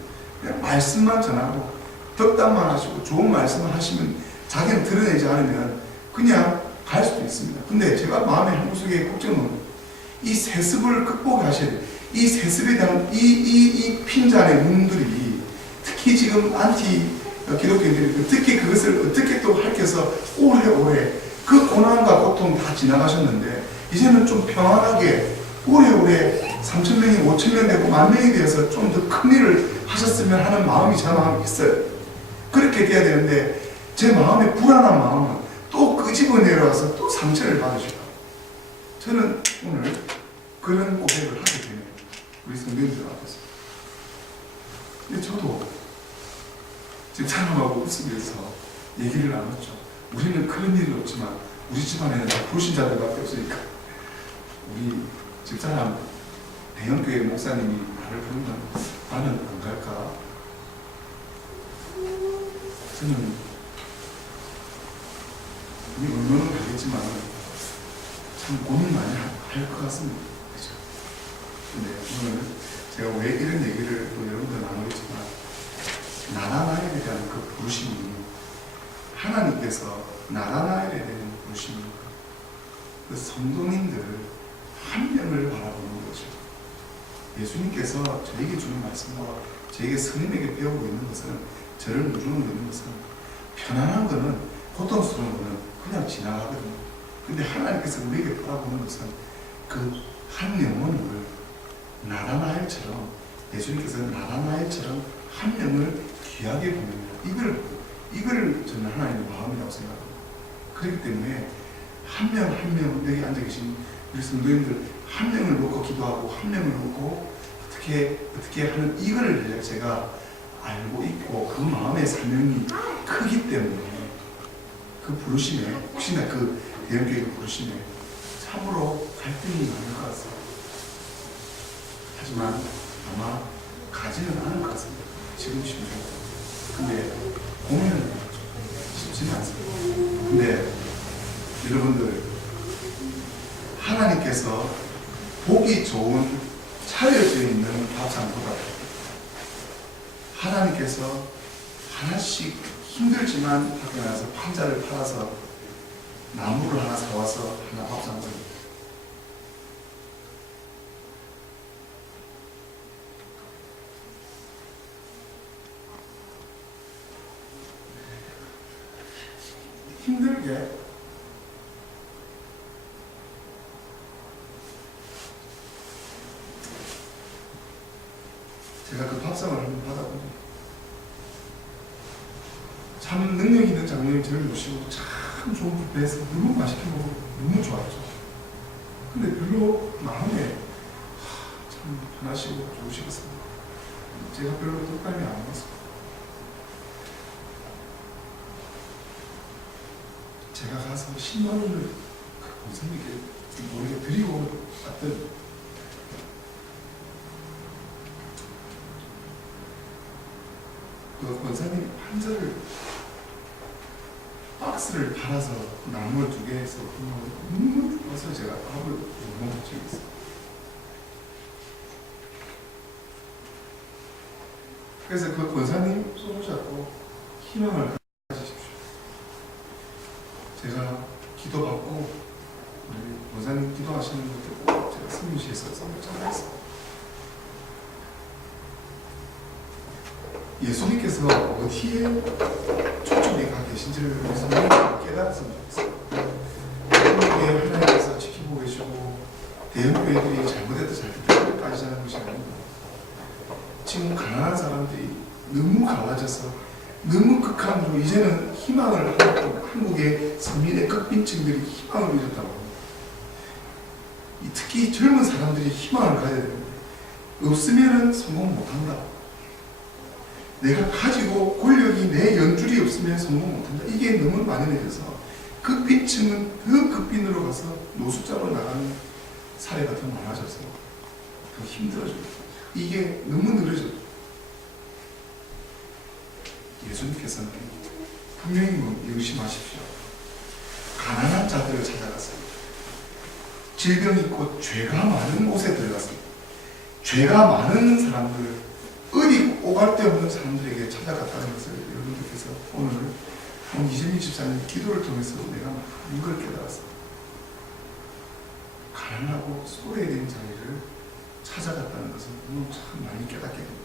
그냥 말씀만 전하고 덕담만 하시고 좋은 말씀만 하시면 자기는 드러내지 않으면 그냥 갈 수도 있습니다. 근데 제가 마음의 한구석에 걱정은 이 세습을 극복하셔야 돼요. 이 세습에 대한 이 핀잔의 문들이 특히 지금 안티 기독교인들이 특히 그것을 어떻게 또 밝혀서 오래오래 그 고난과 고통 다 지나가셨는데 이제는 좀 평안하게 오래오래 3,000명이 5,000명 되고 10,000명이 되어서 좀 더 큰 일을 하셨으면 하는 마음이 제 마음에 있어요. 그렇게 돼야 되는데 제 마음의 불안한 마음은 또 끄집어내려와서 또 상처를 받으시고 저는 오늘 그런 고백을 하게 되네요. 우리 성도님들 앞에서. 근데 저도 지금 찬양하고 웃으면서 얘기를 나눴죠. 우리는 그런 일은 없지만 우리 집안에는 다 불신자들밖에 없으니까 우리 집사람 대형교회 목사님이 나를 부르면 나는 안 갈까? 저는 우리 언론은 가겠지만 참 고민 많이 할 것 같습니다. 그렇죠? 근데 오늘 제가 왜 이런 얘기를 또 여러분들 나누겠지만 나다나엘에 대한 그 부르심이 하나님께서 나다나엘에 대한 부르심이 그 성도님들 한 명을 바라보는 거죠. 예수님께서 저에게 주는 말씀과 저에게 스님에게 배우고 있는 것은 저를 누르는 있는 것은 편안한 거는 고통스러운 거는 그냥 지나가거든요. 근데 하나님께서 우리에게 바라보는 것은 그 한 영혼을 나다나엘처럼 예수님께서 나다나엘처럼 한 명을 귀하게 보냅니다. 이걸 저는 하나님의 마음이라고 생각합니다. 그렇기 때문에 한 명 한 명 여기 앉아 계신 우리 성도님들 한 명을 놓고 기도하고 한 명을 놓고 특히 어떻게 하는 이거를 제가 알고 있고 그 마음의 사명이 크기 때문에 그 부르심에 혹시나 그 대형교회 부르심에 참으로 갈등이 많을 것 같습니다. 하지만 아마 가지는 않을 것 같습니다. 지금 쉽죠. 근데 보면 쉽지는 않습니다. 근데 여러분들 하나님께서 보기 좋은 차려져 있는 밥상보다 하나님께서 하나씩 힘들지만 밖에 나가서 판자를 팔아서 나무를 하나 사와서 하나 밥상을 힘들게 제가 그 밥상을 한번 받아보니 참 능력 있는 장로님 저를 모시고 참 좋은 뷔페에서 너무 맛있게 먹고 너무 좋았죠. 근데 별로 마음에 참 편하시고 좋으시겠습니다. 제가 별로 떡감이 안 왔습니다. 제가 가서 10만 원을 그 권사님께 모르게 드리고 왔더니 그 권사님 판자를 박스를 팔아서 나물 2개에서 너무 좋아서 제가 밥을 못 먹은 적이 있어요. 그래서 그 권사님 손을 잡고 희망을 가지십시오. 제가 기도받고 우리 권사님 기도하시는 것 듣고 제가 승리시에서 선물 전화했어요. 예수님께서 어디에 초점이 가 계신지를 우리 깨달았으면 좋겠어요. 한국에 하나님께서 지키고 계시고 대형교회들이 잘못해도 잘못해도 빠지자는 것이 아닙니다. 지금 가난한 사람들이 너무 갈라져서 너무 극한으로 이제는 희망을 하고 한국의 서민의 극빈층들이 희망을 잃었다고 합니다. 특히 젊은 사람들이 희망을 가져야 됩니다. 없으면 성공 못한다. 내가 가지고 권력이 내 연줄이 없으면 성공 못한다. 이게 너무 만연해져서 극빈층은 그 극빈으로 가서 노숙자로 나가는 사례가 더 많아져서 더 힘들어져요. 이게 너무 늘어져요. 예수님께서는 분명히 명심하십시오. 가난한 자들을 찾아갔습니다. 질병이 있고 죄가 많은 곳에 들어갔습니다. 죄가 많은 사람들, 어디 오갈 데 없는 사람들에게 찾아갔다는 것을 여러분들께서 오늘 이재민 집사님 기도를 통해서 내가 많은 걸 깨달았습니다. 가난하고 소외된 자리를 찾아갔다는 것을 오늘 참 많이 깨닫게 됩니다.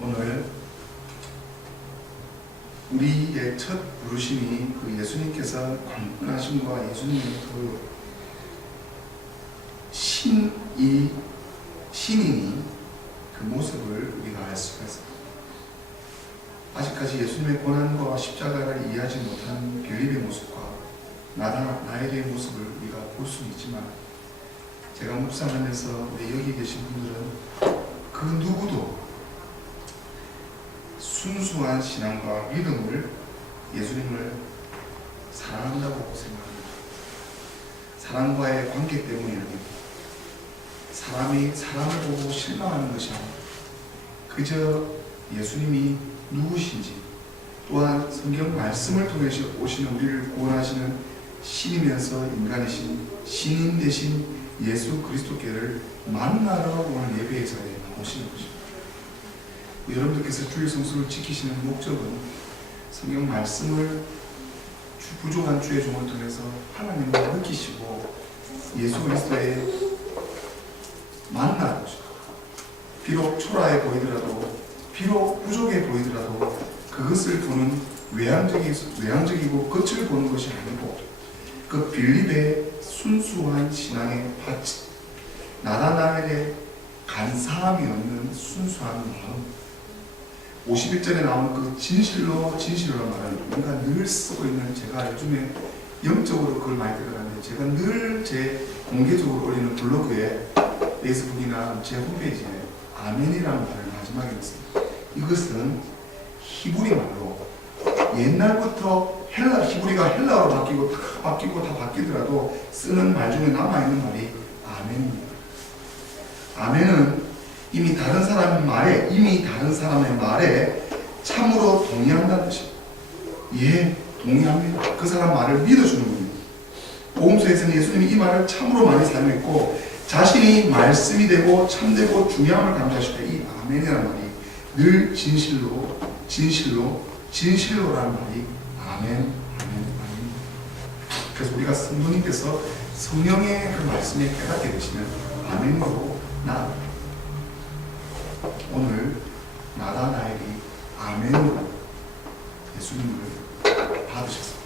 오늘 우리의 첫 부르심이 그 예수님께서 광분하심과 예수님의 그 신인이 그 모습을 우리가 알 수가 있습니다. 아직까지 예수님의 고난과 십자가를 이해하지 못한 빌립의 모습과 나에게의 모습을 우리가 볼 수는 있지만 제가 묵상하면서 우리 여기 계신 분들은 그 누구도 순수한 신앙과 믿음을 예수님을 사랑한다고 생각합니다. 사랑과의 관계 때문이랍니다. 사람이 사람을 보고 실망하는 것이 아니라 그저 예수님이 누구신지 또한 성경 말씀을 통해서 오시는 우리를 구원하시는 신이면서 인간이신 신인 대신 예수 그리스도께를 만나러 오늘 예배의 자리에 나오시는 것입니다. 여러분들께서 주일 성수를 지키시는 목적은 성경 말씀을 부족한 주의 종을 통해서 하나님을 느끼시고 예수 그리스도의 만나는 것입니다. 비록 초라해 보이더라도 비록 부족해 보이더라도 그것을 보는 외향적이고 끝을 보는 것이 아니고 그 빌립의 순수한 신앙의 밭 나다나엘의 간사함이 없는 순수한 마음 51절에 나오는 그 진실로 말하는 우리가 늘 쓰고 있는 제가 요즘에 영적으로 그걸 많이 들어가는데 제가 늘 제 공개적으로 올리는 블로그에 페이스북이나 제 홈페이지에 아멘이라는 말을 마지막에 있습니다. 이것은 히브리 말로 옛날부터 히브리가 헬라어로 바뀌고 다 바뀌더라도 쓰는 말 중에 남아있는 말이 아멘입니다. 아멘은 이미 다른 사람의 말에 참으로 동의한다는 뜻입니다. 예, 동의합니다. 그 사람 말을 믿어주는 겁니다. 복음서에서는 예수님이 이 말을 참으로 많이 사용했고 자신이 말씀이 되고 참되고 중요함을 강조하실 때 이 아멘이라는 말이 늘 진실로라는 말이 아멘. 그래서 우리가 성도님께서 성령의 그 말씀에 깨닫게 되시면 아멘으로 오늘 나다나엘이 아멘으로 예수님을 받으셨습니다.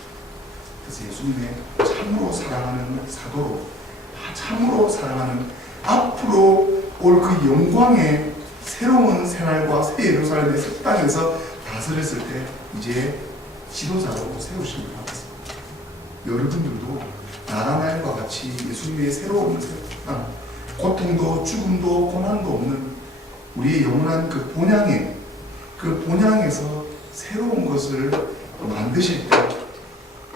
그래서 예수님의 참으로 사랑하는 사도로 참으로 사랑하는 앞으로 올 그 영광의 새로운 새날과 새 예루살렘의 새 땅에서 다스렸을 때 이제 지도자로 세우심을 받았습니다. 여러분들도 나다나엘과 같이 예수님의 새로운 땅, 고통도 죽음도 고난도 없는 우리의 영원한 그 본향에서 새로운 것을 만드실 때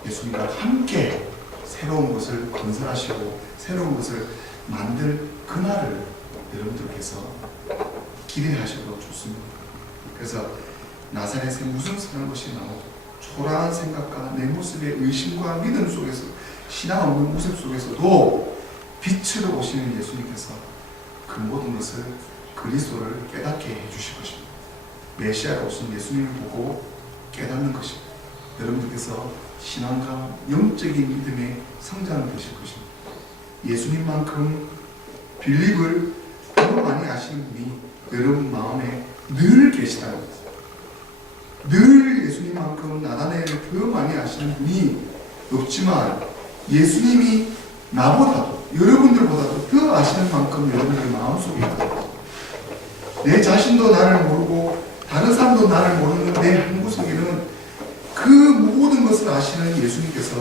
예수님과 함께 새로운 것을 건설하시고 새로운 것을 만들 그날을 여러분들께서 기대하셔도 좋습니다. 그래서 나사렛에 무슨 선한 것이 나오고 초라한 생각과 내 모습의 의심과 믿음 속에서 신앙 없는 모습 속에서도 빛으로 오시는 예수님께서 그 모든 것을 그리스도를 깨닫게 해주실 것입니다. 메시아가 오신 예수님을 보고 깨닫는 것입니다. 여러분들께서 신앙과 영적인 믿음의 성장을 되실 것입니다. 예수님만큼 빌립을 더 많이 아시는 분이 여러분 마음에 늘 계시다는 것입니다. 늘 예수님만큼 나다나엘을 더 많이 아시는 분이 없지만 예수님이 나보다도 여러분들보다도 더 아시는 만큼 여러분들 마음속에 있다. 내 자신도 나를 모르고 다른 사람도 나를 모르는 내 한 구석에는 그 모든 것을 아시는 예수님께서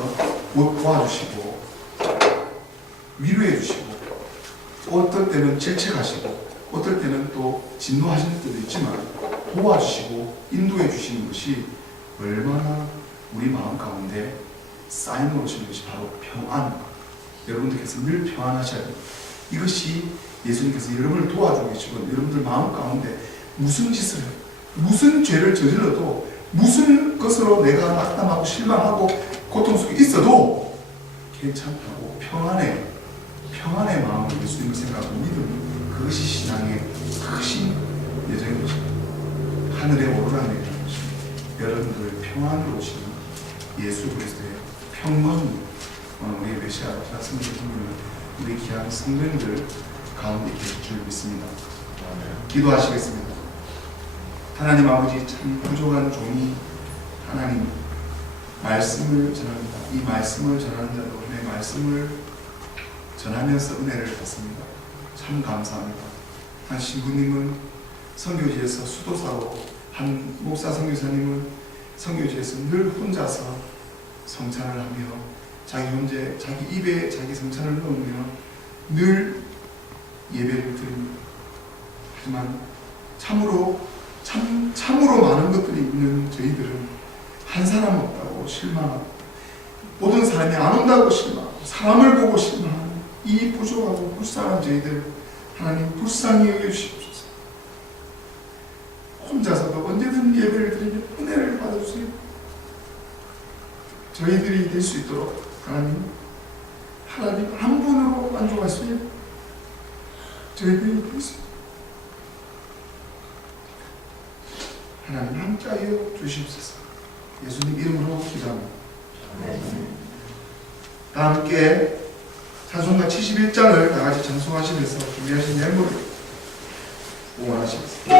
도와주시고 위로해 주시고 어떨 때는 질책하시고 어떨 때는 또 진노하시는 때도 있지만 도와주시고 인도해 주시는 것이 얼마나 우리 마음 가운데 쌓여 놓으시는 것이 바로 평안. 여러분들께서 늘 평안하셔야 됩니다. 이것이 예수님께서 여러분을 도와주고 계시고 여러분들 마음 가운데 무슨 짓을 해요, 무슨 죄를 저질러도 무슨 것으로 내가 낙담하고 실망하고 고통 속에 있어도 괜찮다고 평안의 마음으로 예수님을 생각하고 믿음, 그것이 신앙의 크신 여정인 것입니다. 하늘에 오르락내리는 것입니다. 여러분들 평안으로 오시는 예수 그리스도의 평강이 우리 메시아 말씀을 듣는 우리 귀한 성도님들 가운데 계실 줄 믿습니다. 기도하시겠습니다. 하나님 아버지, 참 부족한 종이 하나님 말씀을 전합니다. 이 말씀을 전하는 자도 내 말씀을 전하면서 은혜를 받습니다. 참 감사합니다. 한 신부님은 선교지에서 수도사로, 한 목사 선교사님은 선교지에서 늘 혼자서 성찬을 하며 자기 입에 자기 성찬을 넣으며 늘 예배를 드립니다. 하지만 참으로 많은 것들이 있는 저희들은 한 사람 없다고 실망하고 모든 사람이 안 온다고 실망하고 사람을 보고 실망하고 이 부족하고 불쌍한 저희들 하나님 불쌍히 여겨주시옵소서. 혼자서도 언제든 예배를 드리며 은혜를 받아주세요. 저희들이 될 수 있도록 하나님 한 분으로 만족할 수 있는 저희들이 될 수 있도록 하나님 함께하여 주시옵소서. 예수님 이름으로 기도합니다. 다 함께 찬송가 71장을 다 같이 찬송하시면서 준비하신 예물을 응원하시겠습니다.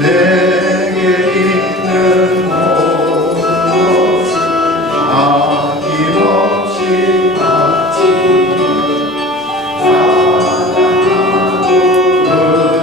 내게 있는 모든 것을 아낌없이 바치며 사랑하고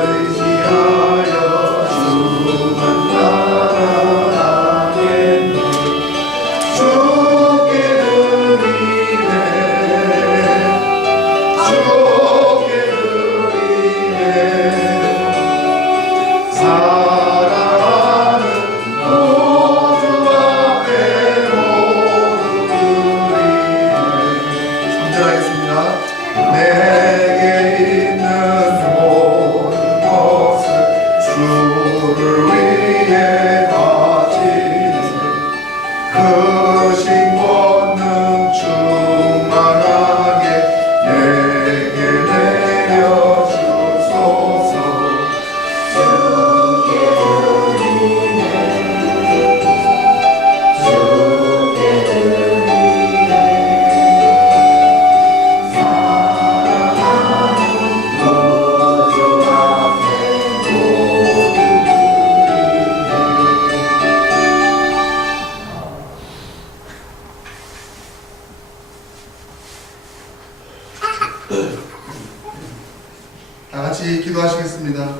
같이 기도하시겠습니다.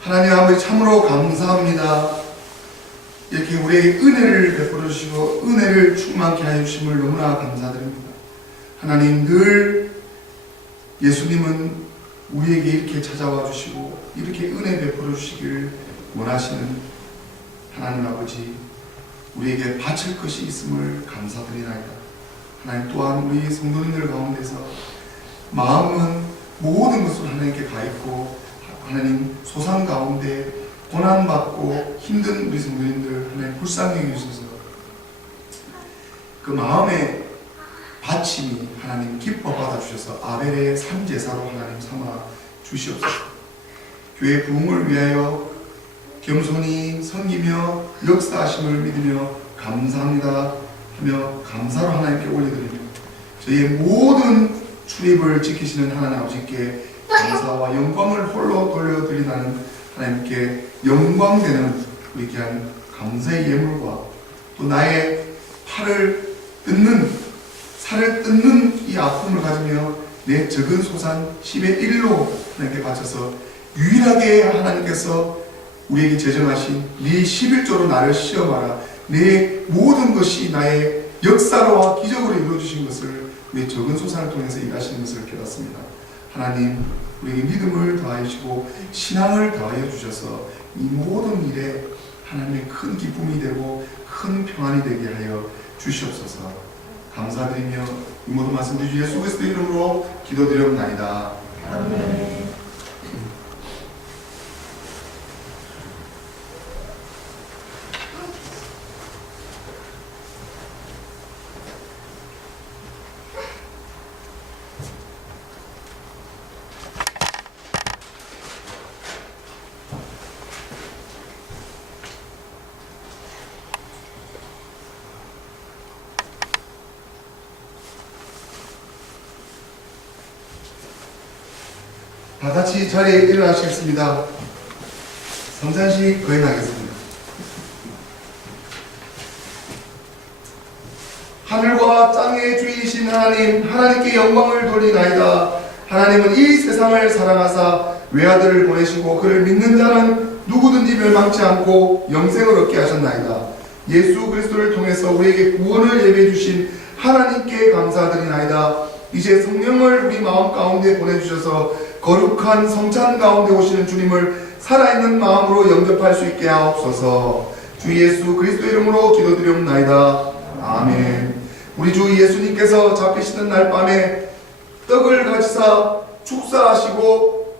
하나님 아버지 참으로 감사합니다. 이렇게 우리에게 은혜를 베풀어 주시고 은혜를 충만케 하여 주심을 너무나 감사드립니다. 하나님 늘 예수님은 우리에게 이렇게 찾아와 주시고 이렇게 은혜 베풀어 주시길 원하시는 하나님 아버지, 우리에게 바칠 것이 있음을 감사드리나이다. 하나님 또한 우리 성도님들 가운데서 마음은 모든 것을 하나님께 가 있고 하나님 소상 가운데 고난받고 힘든 우리 성도님들 하나님 불쌍히 여기셔서 그 마음의 바침이 하나님 기뻐 받아주셔서 아벨의 산제사로 하나님 삼아 주시옵소서. 교회 부흥을 위하여 겸손히 섬기며 역사하심을 믿으며 감사합니다 하며 감사로 하나님께 올려드리며 저희의 모든 출입을 지키시는 하나님 아버지께 감사와 영광을 홀로 돌려드리나는 하나님께 영광되는 우리 귀한 감사의 예물과 또 나의 살을 뜯는 이 아픔을 가지며 내 적은 소산 10의 1로 하나님께 바쳐서 유일하게 하나님께서 우리에게 제정하신 네 11조로 나를 시험하라. 내 모든 것이 나의 역사로와 기적으로 이루어주신 것을 우리 적은 소산을 통해서 일하시는 것을 깨닫습니다. 하나님 우리에게 믿음을 더하여 주시고 신앙을 더하여 주셔서 이 모든 일에 하나님의 큰 기쁨이 되고 큰 평안이 되게 하여 주시옵소서. 감사드리며 이 모든 말씀 주 예수 그리스도 이름으로 기도드리옵나이다. 아멘. 다 같이 자리에 일어나시겠습니다. 성찬식 거행하겠습니다. 하늘과 땅의 주이신 하나님, 하나님께 영광을 돌리나이다. 하나님은 이 세상을 사랑하사 외아들을 보내시고 그를 믿는 자는 누구든지 멸망치 않고 영생을 얻게 하셨나이다. 예수 그리스도를 통해서 우리에게 구원을 예배해 주신 하나님께 감사드리나이다. 이제 성령을 우리 마음 가운데 보내주셔서 거룩한 성찬 가운데 오시는 주님을 살아있는 마음으로 영접할 수 있게 하옵소서. 주 예수 그리스도 이름으로 기도드리옵나이다. 아멘. 우리 주 예수님께서 잡히시는 날 밤에 떡을 가지사 축사하시고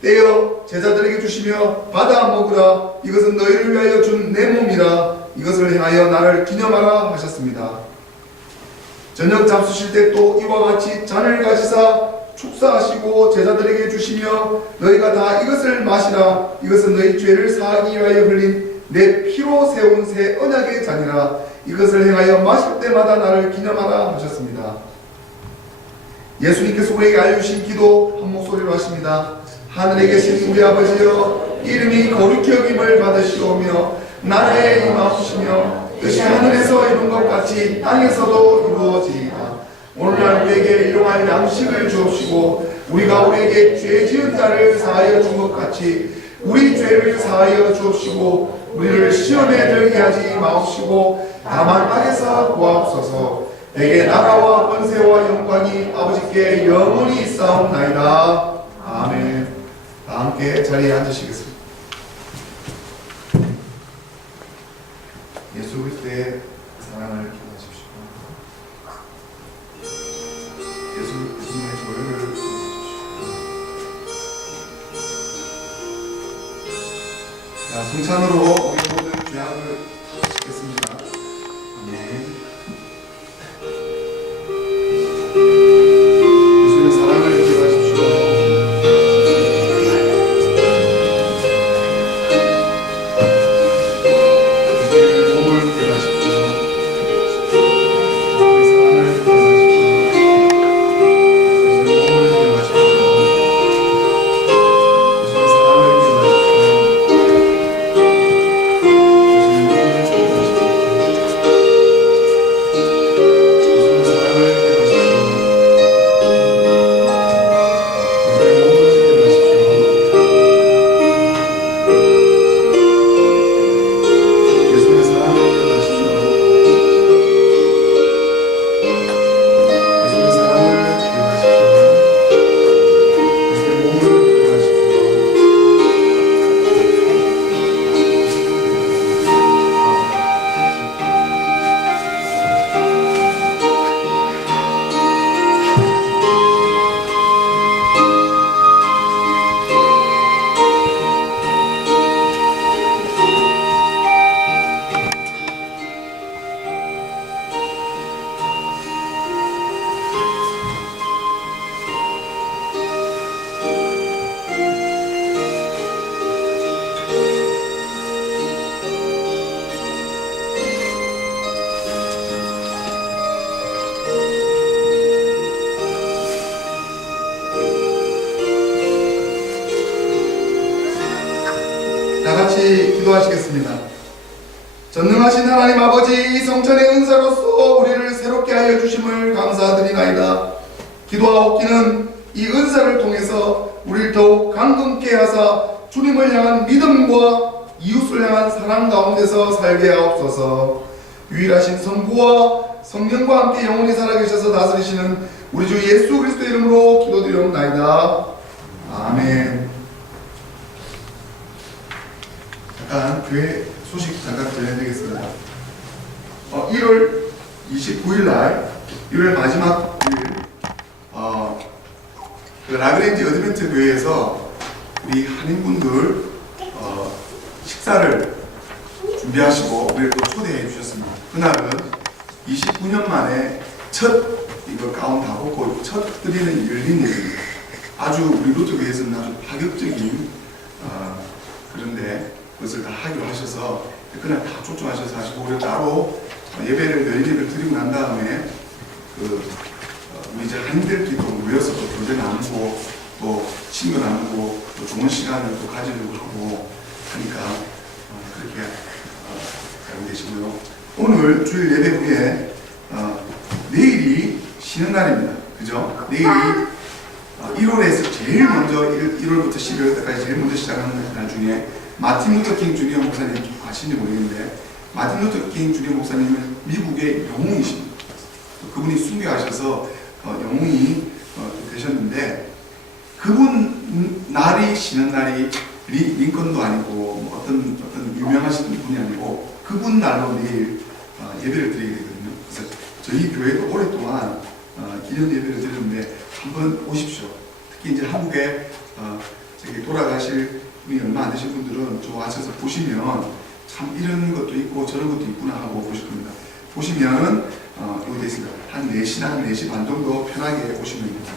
떼어 제자들에게 주시며 받아 먹으라. 이것은 너희를 위하여 준 내 몸이라. 이것을 행하여 나를 기념하라 하셨습니다. 저녁 잡수실 때 또 이와 같이 잔을 가지사 축사하시고 제자들에게 주시며 너희가 다 이것을 마시라. 이것은 너희 죄를 사하기 위하여 흘린 내 피로 세운 새 언약의 잔이라. 이것을 행하여 마실 때마다 나를 기념하라 하셨습니다. 예수님께서 우리에게 알려주신 기도 한 목소리로 하십니다. 하늘에 계신 우리 아버지여, 이름이 거룩히 여김을 받으시오며 나라에 임하옵시며 뜻이 하늘에서 이룬 것 같이 땅에서도 이루어지이다. 오늘날 우리에게 일용할 양식을 주옵시고 우리가 우리에게 죄 지은 자를 사하여 준 것 같이 우리 죄를 사하여 주옵시고 우리를 시험에 들게 하지 마옵시고 다만 악에서 구하옵소서. 내게 나라와 권세와 영광이 아버지께 영원히 있사옵나이다. 아멘. 다 함께 자리에 앉으시겠습니다. 예수 그리스도의 사랑을 기도하십시오. 예수님의 조율을 기도하십시오. 자, 성찬으로 우리 모든 죄악을 지겠습니다. 아멘. 예수님의 사랑을 기도하십시오. 예수님의 몸을 기도하십시오. 예수님의 사랑을 기도하십시오. 예수님의 몸을 기도하십시오. 예수님의 사랑을 기도하십시오. 기도하시겠습니다. 전능하신 하나님 아버지, 이 성찬의 은사로서 우리를 새롭게 하여 주심을 감사드리나이다. 기도하옵기는 이 은사를 통해서 우리를 더욱 강건케 하사 주님을 향한 믿음과 이웃을 향한 사랑 가운데서 살게 하옵소서. 유일하신 성부와 성령과 함께 영원히 살아계셔서 다스리시는 우리 주 예수 그리스도 이름으로 기도드리옵나이다. 아멘. 잠깐 교회 소식 잠깐 전해드리겠습니다. 1월 29일 날 1월 마지막 일 그 라그랜지 어드벤트 교회에서 우리 한인분들 식사를 준비하시고 우리를 또 초대해 주셨습니다. 그날은 29년 만에 첫 이거 가운 다 벗고 첫 드리는 열린 예입니다. 아주 우리 루트교회에서는 아주 파격적인 그런데 그것을 다 하기로 하셔서 그날 다 초청하셔서 하시고 우리 따로 예배를 열예배를 드리고 난 다음에 우리 이제 한인들끼리 또 모여서 또 교제 나누고 또 친구 나누고 또 좋은 시간을 또 가지려고 하고 하니까 그렇게 알고 계시고요. 오늘 주일 예배 후에 내일이 쉬는 날입니다. 그죠? 내일이 1월에서 제일 먼저 1월부터 12월까지 제일 먼저 시작하는 날 중에 마틴 루터 킹 주니어 목사님 아시는지 모르겠는데 마틴 루터 킹 주니어 목사님은 미국의 영웅이십니다. 그분이 순교하셔서 영웅이 되셨는데 그분 날이 쉬는 날이 링컨도 아니고 뭐 어떤 유명하신 분이 아니고 그분 날로 내일 예배를 드리게 되거든요. 그래서 저희 교회도 오랫동안 기념 예배를 드렸는데 한번 오십시오. 특히 이제 한국에 저기 돌아가실 분이 얼마 안 되신 분들은 저 와셔서 보시면 참 이런 것도 있고 저런 것도 있구나 하고 보실 겁니다. 보시면은 여기 되어 있습니다. 한 4시나 4시 반 정도 편하게 오시면 됩니다.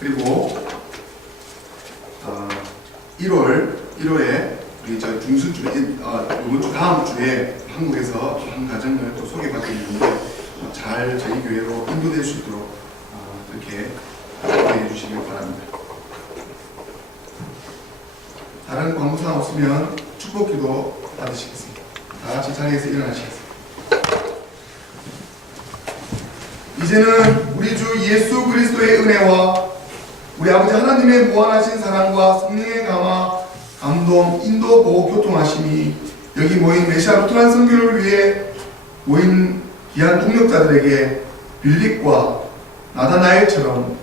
그리고 1월에 우리 저 중순주에 이번 주 다음 주에 한국에서 한 가정을 또 소개받게 되는데 잘 저희 교회로 인도될 수 있도록 이렇게 기도해 주시길 바랍니다. 다른 광고사항 없으면 축복기도 받으시겠습니다. 다 같이 자리에서 일어나시겠습니다. 이제는 우리 주 예수 그리스도의 은혜와 우리 아버지 하나님의 무한하신 사랑과 성령의 감화, 감동, 인도, 보호, 교통하심이 여기 모인 메시아 루트란 선교를 위해 모인 귀한 동력자들에게 빌립과 나다나엘처럼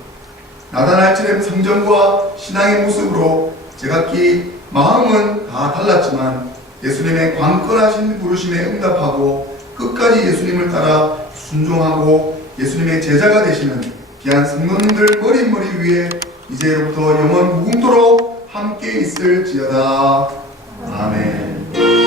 성전과 신앙의 모습으로 제각기 마음은 다 달랐지만 예수님의 광건하신 부르심에 응답하고 끝까지 예수님을 따라 순종하고 예수님의 제자가 되시는 귀한 성도님들 머리 위에 이제로부터 영원 무궁토록 함께 있을지어다. 아멘. 내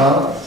감사합니다.